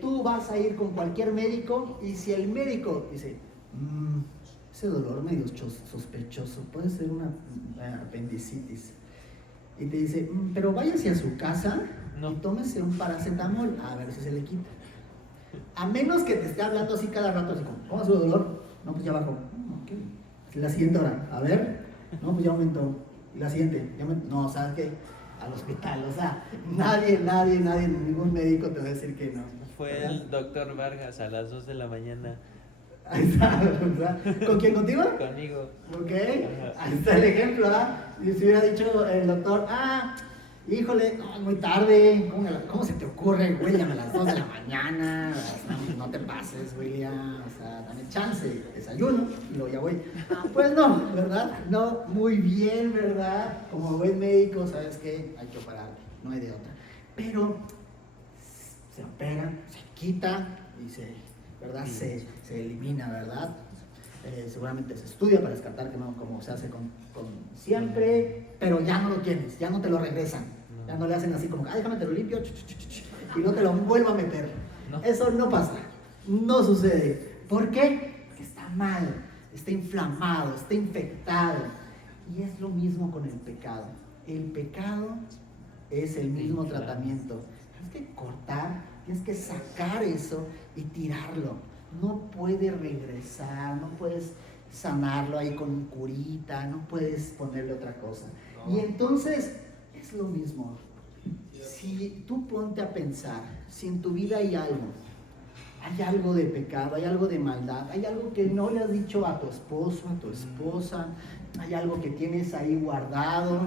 tú vas a ir con cualquier médico y si el médico dice, ese dolor medio sospechoso, puede ser una apendicitis. Y te dice, pero váyase a su casa No. y tómese un paracetamol, a ver si se le quita. A menos que te esté hablando así cada rato, así como, ¿cómo es su dolor? No, pues ya bajó. Ok. La siguiente hora, a ver, no, pues ya aumentó. Y la siguiente, no, ¿sabes qué? Al hospital, o sea, nadie, ningún médico te va a decir que no. Fue ¿verdad? el doctor Vargas a las 2 de la mañana Ahí está, ¿verdad? ¿Con quién, contigo? conmigo. Ok, Ajá. ahí está el ejemplo, Y si hubiera dicho el doctor, híjole, no, muy tarde, ¿cómo se te ocurre, William, a las 2 de la mañana? No te pases, William, o sea, dame chance, desayuno y luego ya voy. Pues no, ¿verdad? No, muy bien, ¿verdad? Como buen médico, ¿sabes qué? Hay que operar, no hay de otra. Pero se opera, se quita y ¿verdad? Se elimina, ¿verdad? Seguramente se estudia para descartar que no, como se hace con siempre, pero ya no lo tienes, ya no te lo regresan, ya no le hacen así como, déjame te lo limpio, y no te lo vuelvo a meter. No. Eso no pasa, no sucede. ¿Por qué? Porque está mal, está inflamado, está infectado. Y es lo mismo con el pecado. El pecado es el mismo tratamiento. Tienes que cortar, tienes que sacar eso y tirarlo. No puede regresar, no puedes sanarlo ahí con un curita, no puedes ponerle otra cosa. Y entonces es lo mismo. Si tú ponte a pensar, si en tu vida hay algo de pecado, hay algo de maldad, hay algo que no le has dicho a tu esposo, a tu esposa, hay algo que tienes ahí guardado,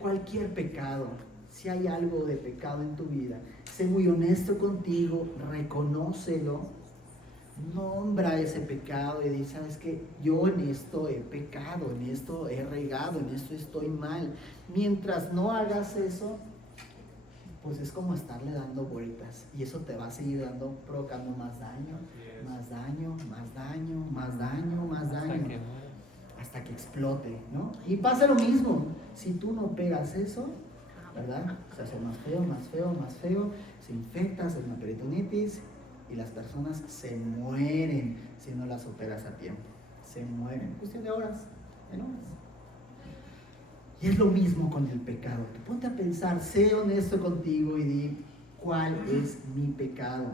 cualquier pecado, si hay algo de pecado en tu vida, sé muy honesto contigo, reconócelo, nombra ese pecado y dice, ¿sabes qué? Yo en esto he pecado, en esto he regado, en esto estoy mal. Mientras no hagas eso, pues es como estarle dando vueltas y eso te va a seguir provocando más daño, más daño, más daño, más daño, más daño, hasta que explote, ¿no? Y pasa lo mismo, si tú no operas eso, ¿verdad? Se hace más feo, más feo, más feo, se infecta, se hace una peritonitis y las personas se mueren si no las operas a tiempo, se mueren, cuestión de horas, en horas. Y es lo mismo con el pecado. Tú ponte a pensar, sé honesto contigo y di, ¿cuál es mi pecado?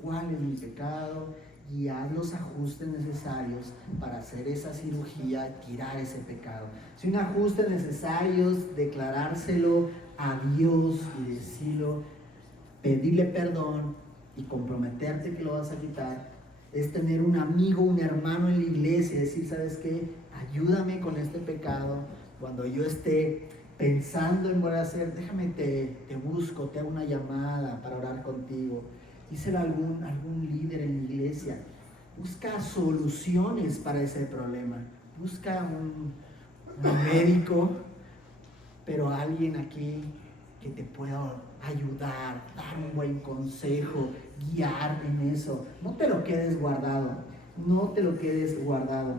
¿Cuál es mi pecado? Y haz los ajustes necesarios para hacer esa cirugía, tirar ese pecado. Si un ajuste necesario es declarárselo a Dios y decirlo, pedirle perdón y comprometerte que lo vas a quitar, es tener un amigo, un hermano en la iglesia y decir, ¿sabes qué? Ayúdame con este pecado. Cuando yo esté pensando en volver a hacer, déjame te busco, te hago una llamada para orar contigo. Díselo a algún líder en la iglesia. Busca soluciones para ese problema. Busca un médico, pero alguien aquí que te pueda ayudar, dar un buen consejo, guiar en eso. No te lo quedes guardado, no te lo quedes guardado.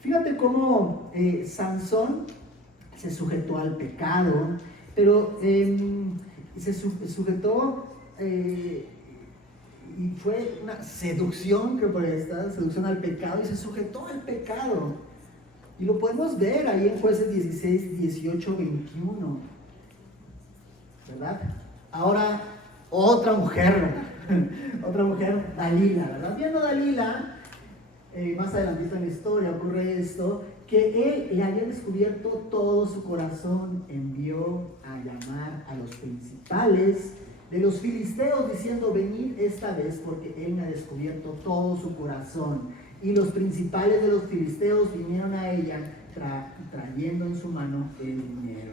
Fíjate cómo Sansón se sujetó al pecado, pero se sujetó y fue una seducción, creo que esta seducción al pecado, y se sujetó al pecado. Y lo podemos ver ahí en Jueces 16, 18, 21. ¿Verdad? Ahora, otra mujer, Dalila, ¿verdad? Viendo Dalila, más adelantito en la historia ocurre esto, que él le había descubierto todo su corazón, envió a llamar a los principales de los filisteos diciendo, venid esta vez porque él me ha descubierto todo su corazón. Y los principales de los filisteos vinieron a ella trayendo en su mano el dinero.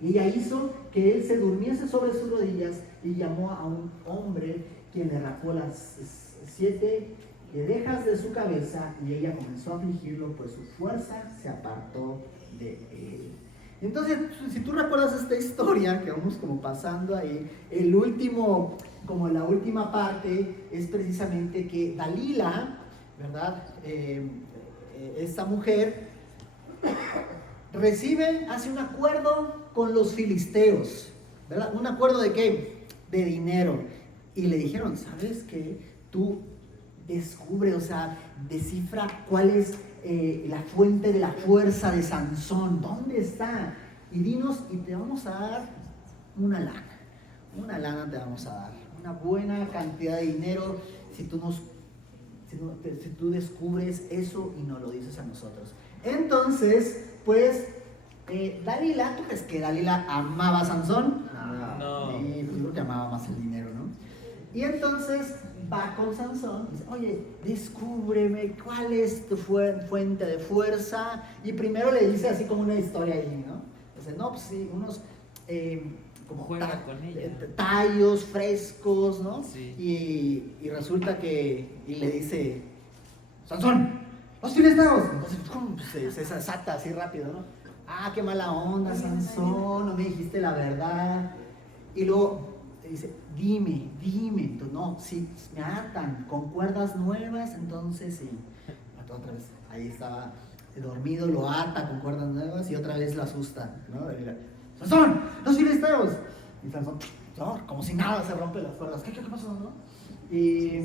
Y ella hizo que él se durmiese sobre sus rodillas y llamó a un hombre quien le rapó las 7 orejas de su cabeza y ella comenzó a afligirlo, pues su fuerza se apartó de él. Entonces, si tú recuerdas esta historia que vamos como pasando ahí, el último, como la última parte es precisamente que Dalila, ¿verdad? Esta mujer hace un acuerdo con los filisteos, ¿verdad? ¿Un acuerdo de qué? De dinero. Y le dijeron, ¿sabes qué? Tú descubre, o sea, descifra cuál es la fuente de la fuerza de Sansón, ¿dónde está? Y dinos, y te vamos a dar una lana te vamos a dar, una buena cantidad de dinero si tú descubres eso y nos lo dices a nosotros. Entonces, pues, Dalila, ¿tú crees que Dalila amaba a Sansón? No. Sí, pues yo creo que amaba más el dinero, ¿no? Y entonces va con Sansón y dice, oye, descúbreme cuál es tu fuente de fuerza. Y primero le dice así como una historia ahí, ¿no? Dice, no, pues sí, unos como juega con ella, ¿no? tallos frescos, ¿no? Sí. Y resulta que, y le dice, Sansón, los filisteos. Entonces, ¡pum! Se desata así rápido, ¿no? Ah, qué mala onda, Sansón, no me dijiste la verdad. Y luego dice, dime, entonces, no, si me atan con cuerdas nuevas, entonces sí, otra vez, ahí estaba dormido, lo ata con cuerdas nuevas y otra vez lo asusta, ¿no? Sansón, los filisteos. Y Sansón, no, como si nada, se rompe las cuerdas, ¿qué pasó, no? Y,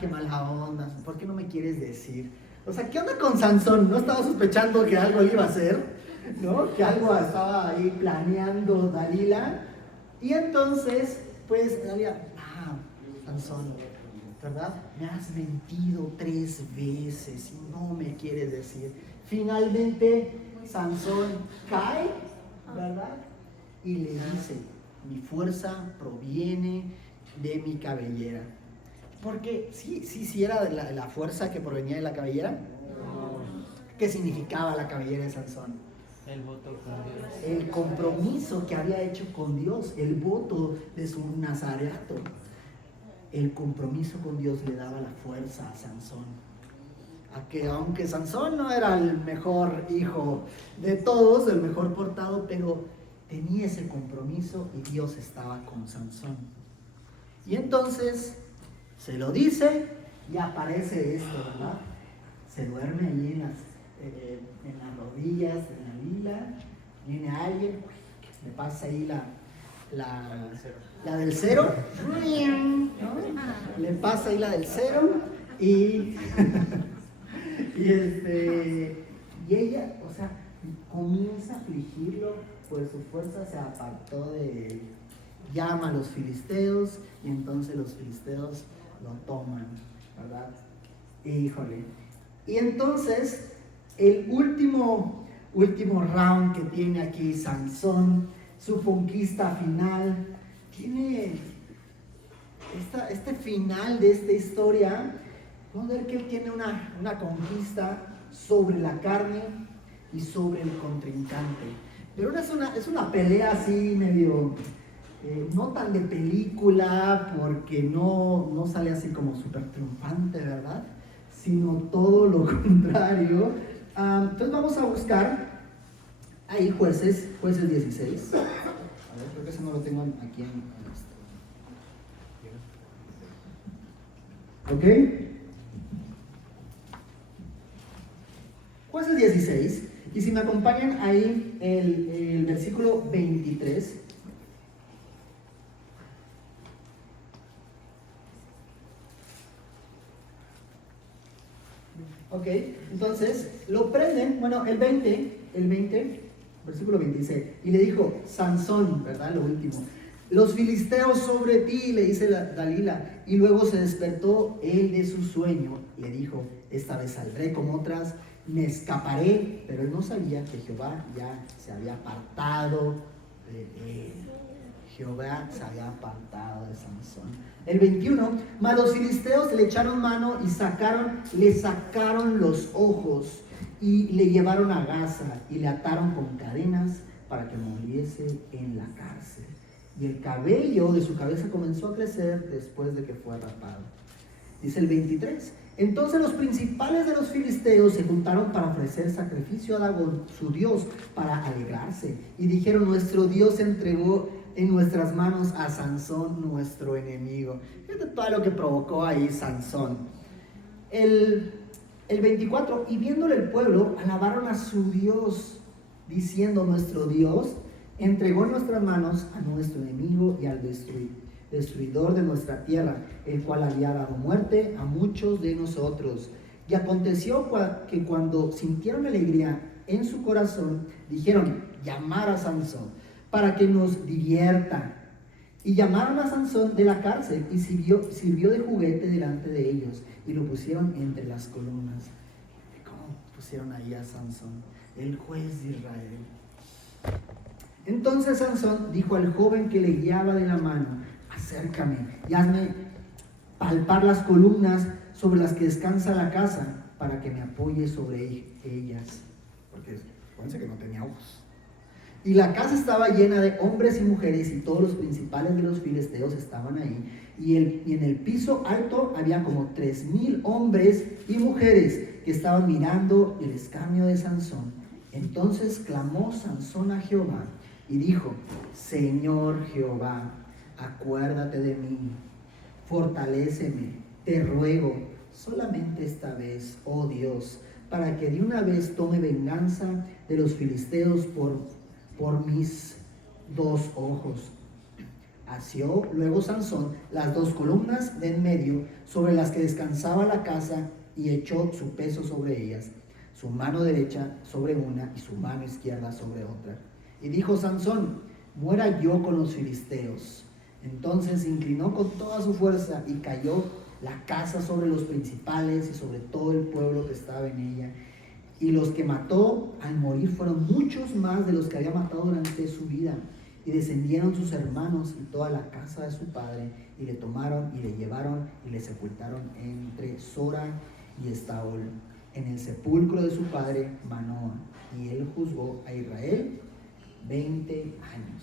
qué mala onda, ¿por qué no me quieres decir? O sea, ¿qué onda con Sansón? ¿No estaba sospechando que algo le iba a hacer? ¿No? Que algo estaba ahí planeando Dalila. Y entonces, pues, Dalila, Sansón, ¿verdad? Me has mentido 3 veces y no me quieres decir. Finalmente, Sansón cae, ¿verdad? Y le dice, mi fuerza proviene de mi cabellera. Porque sí era de la fuerza que provenía de la cabellera. ¿Qué significaba la cabellera de Sansón? El voto con Dios. El compromiso que había hecho con Dios, el voto de su nazareato. El compromiso con Dios le daba la fuerza a Sansón. Aunque Sansón no era el mejor hijo de todos, el mejor portado, pero tenía ese compromiso y Dios estaba con Sansón. Y entonces se lo dice y aparece esto, ¿verdad? Se duerme allí en las rodillas de Dalila, viene alguien, le pasa ahí la del cero, ¿no? Le pasa ahí la del cero y ella, o sea, comienza a afligirlo, pues su fuerza se apartó de él. Llama a los filisteos y entonces los filisteos lo toman, ¿verdad? Híjole. Y entonces el último round que tiene aquí Sansón, su conquista final, tiene este final de esta historia. Vamos a ver que él tiene una conquista sobre la carne y sobre el contrincante. Pero es una pelea así medio, no tan de película, porque no sale así como súper triunfante, ¿verdad? Sino todo lo contrario. Entonces vamos a buscar ahí jueces 16. A ver, creo que ese no lo tengo aquí en esto. ¿Ok? Jueces 16. Y si me acompañan ahí el versículo 23. Ok, entonces lo prenden, bueno, el 20, versículo 26, y le dijo, Sansón, ¿verdad? Lo último, los filisteos sobre ti, le dice Dalila, y luego se despertó él de su sueño, le dijo, esta vez saldré como otras, me escaparé, pero él no sabía que Jehová ya se había apartado de él. Jehová se había apartado de Sansón. El 21, mas los filisteos le echaron mano y le sacaron los ojos y le llevaron a Gaza y le ataron con cadenas para que muriese en la cárcel. Y el cabello de su cabeza comenzó a crecer después de que fue rapado. Dice el 23, Entonces los principales de los filisteos se juntaron para ofrecer sacrificio a Dagón, su dios, para alegrarse. Y dijeron, nuestro Dios entregó en nuestras manos a Sansón, nuestro enemigo. Fíjate todo lo que provocó ahí Sansón. El 24, y viéndole el pueblo, alabaron a su Dios, diciendo, nuestro Dios entregó en nuestras manos a nuestro enemigo y al destruidor de nuestra tierra, el cual había dado muerte a muchos de nosotros. Y aconteció que cuando sintieron alegría en su corazón, dijeron, llamar a Sansón para que nos divierta. Y llamaron a Sansón de la cárcel y sirvió de juguete delante de ellos y lo pusieron entre las columnas. ¿Cómo pusieron ahí a Sansón? El juez de Israel. Entonces Sansón dijo al joven que le guiaba de la mano, acércame y hazme palpar las columnas sobre las que descansa la casa para que me apoye sobre ellas. Porque acuérdense que no tenía ojos. Y la casa estaba llena de hombres y mujeres y todos los principales de los filisteos estaban ahí. Y en el piso alto había como 3,000 hombres y mujeres que estaban mirando el escarnio de Sansón. Entonces clamó Sansón a Jehová y dijo, Señor Jehová, acuérdate de mí, fortaléceme, te ruego, solamente esta vez, oh Dios, para que de una vez tome venganza de los filisteos por mis 2 ojos. Asió luego Sansón las 2 columnas de en medio sobre las que descansaba la casa y echó su peso sobre ellas, su mano derecha sobre una y su mano izquierda sobre otra. Y dijo Sansón, muera yo con los filisteos. Entonces se inclinó con toda su fuerza y cayó la casa sobre los principales y sobre todo el pueblo que estaba en ella. Y los que mató al morir fueron muchos más de los que había matado durante su vida. Y descendieron sus hermanos y toda la casa de su padre, y le tomaron y le llevaron y le sepultaron entre Sora y Estaol, en el sepulcro de su padre Manoah. Y él juzgó a Israel 20 años.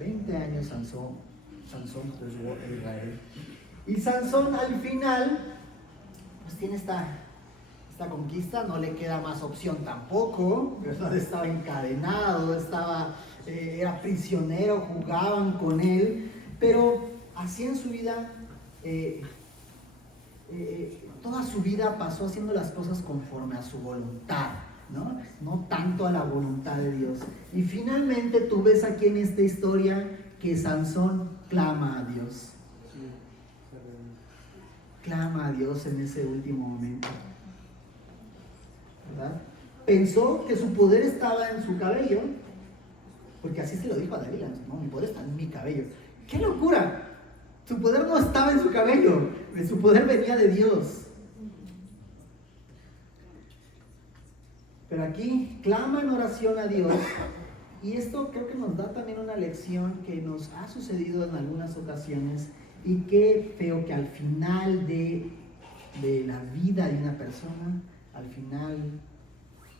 20 años Sansón juzgó a Israel. Y Sansón al final, pues tiene esta conquista, no le queda más opción tampoco, ¿verdad? Estaba encadenado, era prisionero, jugaban con él, pero así en su vida, toda su vida pasó haciendo las cosas conforme a su voluntad, no tanto a la voluntad de Dios. Y finalmente tú ves aquí en esta historia que Sansón clama a Dios. Clama a Dios en ese último momento, ¿verdad? Pensó que su poder estaba en su cabello, porque así se lo dijo a Dalila, ¿no? Mi poder está en mi cabello. ¡Qué locura! Su poder no estaba en su cabello, su poder venía de Dios. Pero aquí clama en oración a Dios, y esto creo que nos da también una lección que nos ha sucedido en algunas ocasiones, y qué feo que al final de la vida de una persona, al final,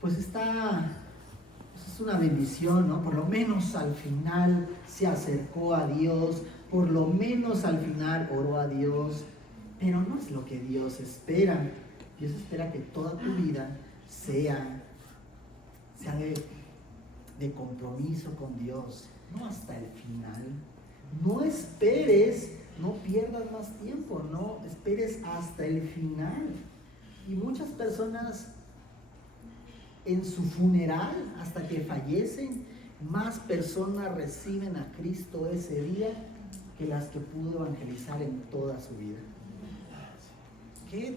pues es una bendición, ¿no? Por lo menos al final se acercó a Dios, por lo menos al final oró a Dios, pero no es lo que Dios espera. Dios espera que toda tu vida sea de compromiso con Dios, no hasta el final. No esperes, no pierdas más tiempo, no esperes hasta el final. Y muchas personas en su funeral, hasta que fallecen, más personas reciben a Cristo ese día que las que pudo evangelizar en toda su vida. Que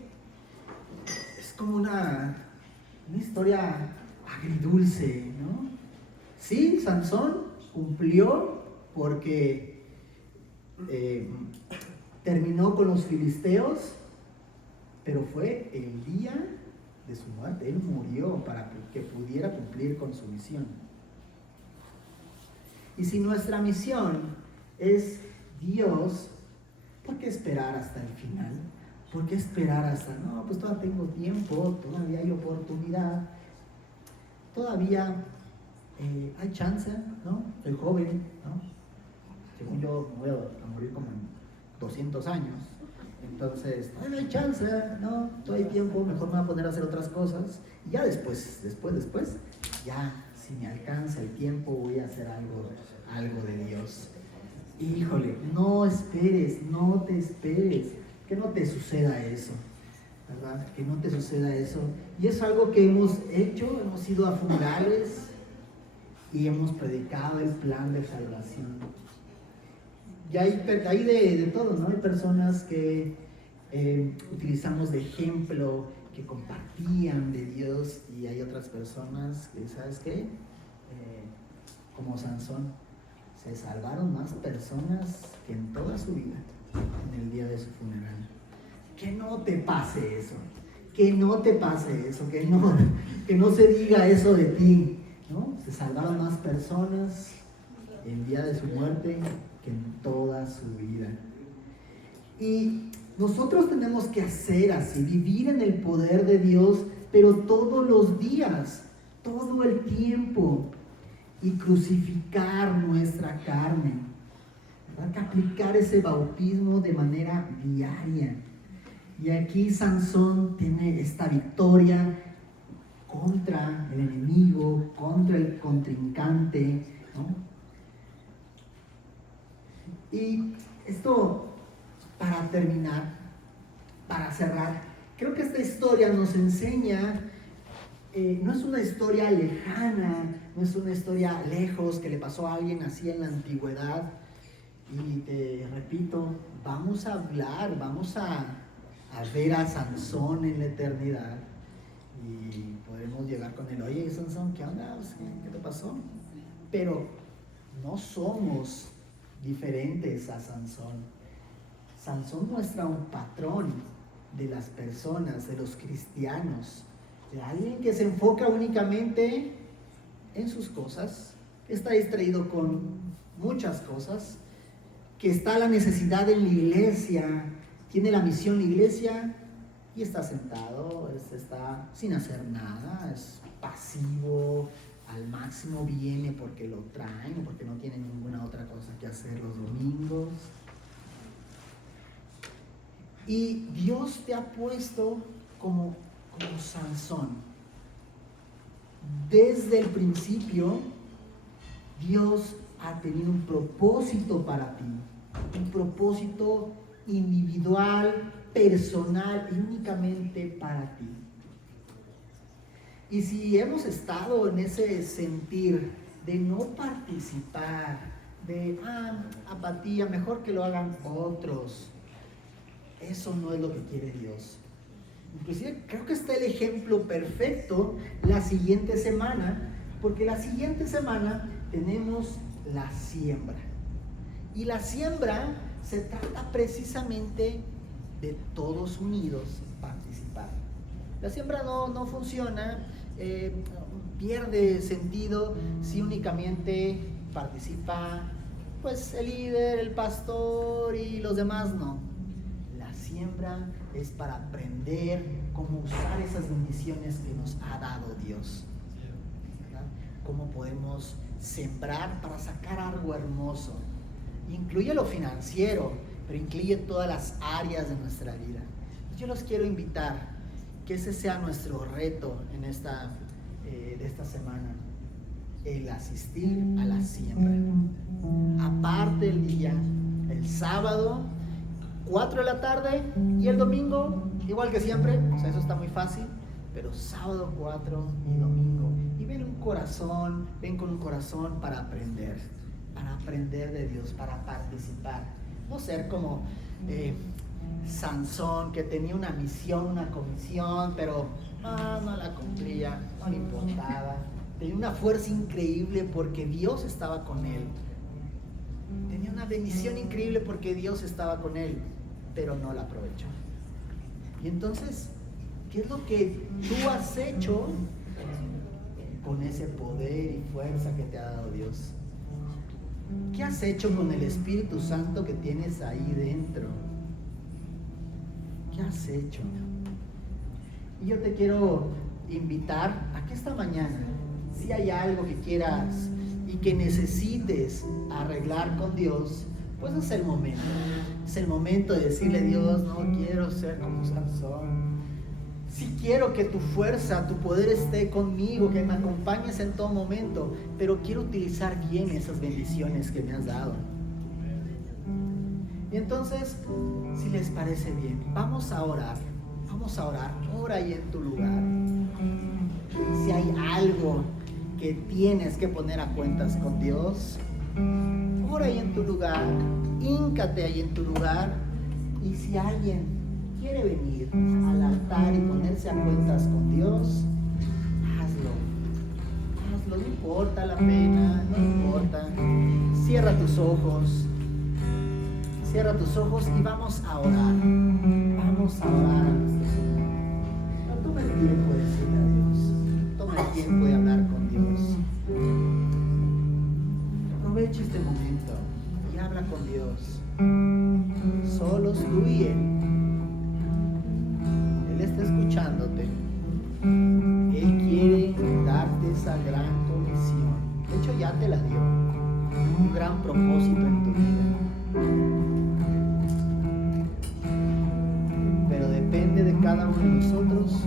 es como una historia agridulce, ¿no? Sí, Sansón cumplió porque terminó con los filisteos, pero fue el día de su muerte. Él murió para que pudiera cumplir con su misión. Y si nuestra misión es Dios, ¿por qué esperar hasta el final? ¿Por qué esperar hasta, no, pues todavía tengo tiempo, todavía hay oportunidad, todavía hay chance, ¿no? Soy joven, ¿no? Según yo voy a morir como en 200 años. Entonces, no hay chance, no hay tiempo, mejor me voy a poner a hacer otras cosas. Y ya después, ya si me alcanza el tiempo voy a hacer algo de Dios. Híjole, no te esperes, que no te suceda eso, ¿verdad? Que no te suceda eso. Y es algo que hemos hecho, hemos ido a funerales y hemos predicado el plan de salvación. Y hay de todo, ¿no? Hay personas que utilizamos de ejemplo, que compartían de Dios, y hay otras personas que, ¿sabes qué? Como Sansón, se salvaron más personas que en toda su vida, en el día de su funeral. Que no te pase eso, que no se diga eso de ti, ¿no? Se salvaron más personas el día de su muerte que en toda su vida. Y nosotros tenemos que hacer así, vivir en el poder de Dios, pero todos los días, todo el tiempo, y crucificar nuestra carne, ¿verdad? Que aplicar ese bautismo de manera diaria. Y aquí Sansón tiene esta victoria contra el enemigo, contra el contrincante, ¿no? Y esto, para terminar, para cerrar, creo que esta historia nos enseña, no es una historia lejana, no es una historia lejos que le pasó a alguien así en la antigüedad. Y te repito, vamos a hablar, vamos a ver a Sansón en la eternidad, y podremos llegar con él. Oye, Sansón, ¿qué onda? ¿Qué te pasó? Pero no somos diferentes a Sansón. Sansón muestra un patrón de las personas, de los cristianos, de alguien que se enfoca únicamente en sus cosas, que está distraído con muchas cosas, que está a la necesidad en la iglesia, tiene la misión en la iglesia y está sentado, está sin hacer nada, es pasivo, al máximo viene porque lo traen, porque no tiene ninguna otra cosa que hacer los domingos. Y Dios te ha puesto como Sansón. Desde el principio, Dios ha tenido un propósito para ti, un propósito individual, personal y únicamente para ti. Y si hemos estado en ese sentir de no participar, de apatía, mejor que lo hagan otros, eso no es lo que quiere Dios. Inclusive creo que está el ejemplo perfecto la siguiente semana, porque la siguiente semana tenemos la siembra. Y la siembra se trata precisamente de todos unidos participar. La siembra no funciona, pierde sentido si únicamente participa pues el líder, el pastor y los demás no. La siembra es para aprender cómo usar esas bendiciones que nos ha dado Dios, ¿verdad? Cómo podemos sembrar para sacar algo hermoso. Incluye lo financiero, pero incluye todas las áreas de nuestra vida. Yo los quiero invitar que ese sea nuestro reto en de esta semana, el asistir a la siembra. Aparte el día, el sábado 4 de la tarde y el domingo igual que siempre, o sea, eso está muy fácil, pero sábado 4 y domingo, y ven con un corazón para aprender de Dios, para participar, no ser como Sansón, que tenía una misión, una comisión, pero no la cumplía, no le importaba, tenía una fuerza increíble porque Dios estaba con él, tenía una bendición increíble porque Dios estaba con él, pero no la aprovechó. Y entonces, ¿qué es lo que tú has hecho con ese poder y fuerza que te ha dado Dios? ¿Qué has hecho con el Espíritu Santo que tienes ahí dentro? ¿Qué has hecho? Y yo te quiero invitar a que esta mañana, si hay algo que quieras y que necesites arreglar con Dios, pues es el momento. Es el momento de decirle: Dios, no quiero ser como Sansón. Sí quiero que tu fuerza, tu poder esté conmigo, que me acompañes en todo momento, pero quiero utilizar bien esas bendiciones que me has dado. Y entonces, si les parece bien, vamos a orar. Vamos a orar. Ora ahí en tu lugar. Si hay algo que tienes que poner a cuentas con Dios, ora ahí en tu lugar. Híncate ahí en tu lugar. Y si alguien quiere venir al altar y ponerse a cuentas con Dios, hazlo. Hazlo, no importa la pena, no importa. Cierra tus ojos. Cierra tus ojos y vamos a orar. Vamos a orar a nuestro Señor. No toma el tiempo de decirle a Dios. Toma el tiempo de hablar con Dios. Aprovecha este momento y habla con Dios. Solos tú y Él. Él está escuchándote. Él quiere darte esa gran comisión. De hecho, ya te la dio. Un gran propósito en tu vida. Pero depende de cada uno de nosotros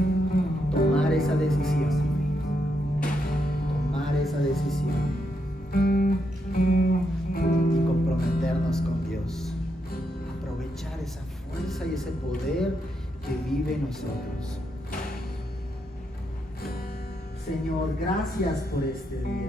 tomar esa decisión. Tomar esa decisión. Y comprometernos con Dios. Aprovechar esa fuerza y ese poder que vive en nosotros. Señor, gracias por este día.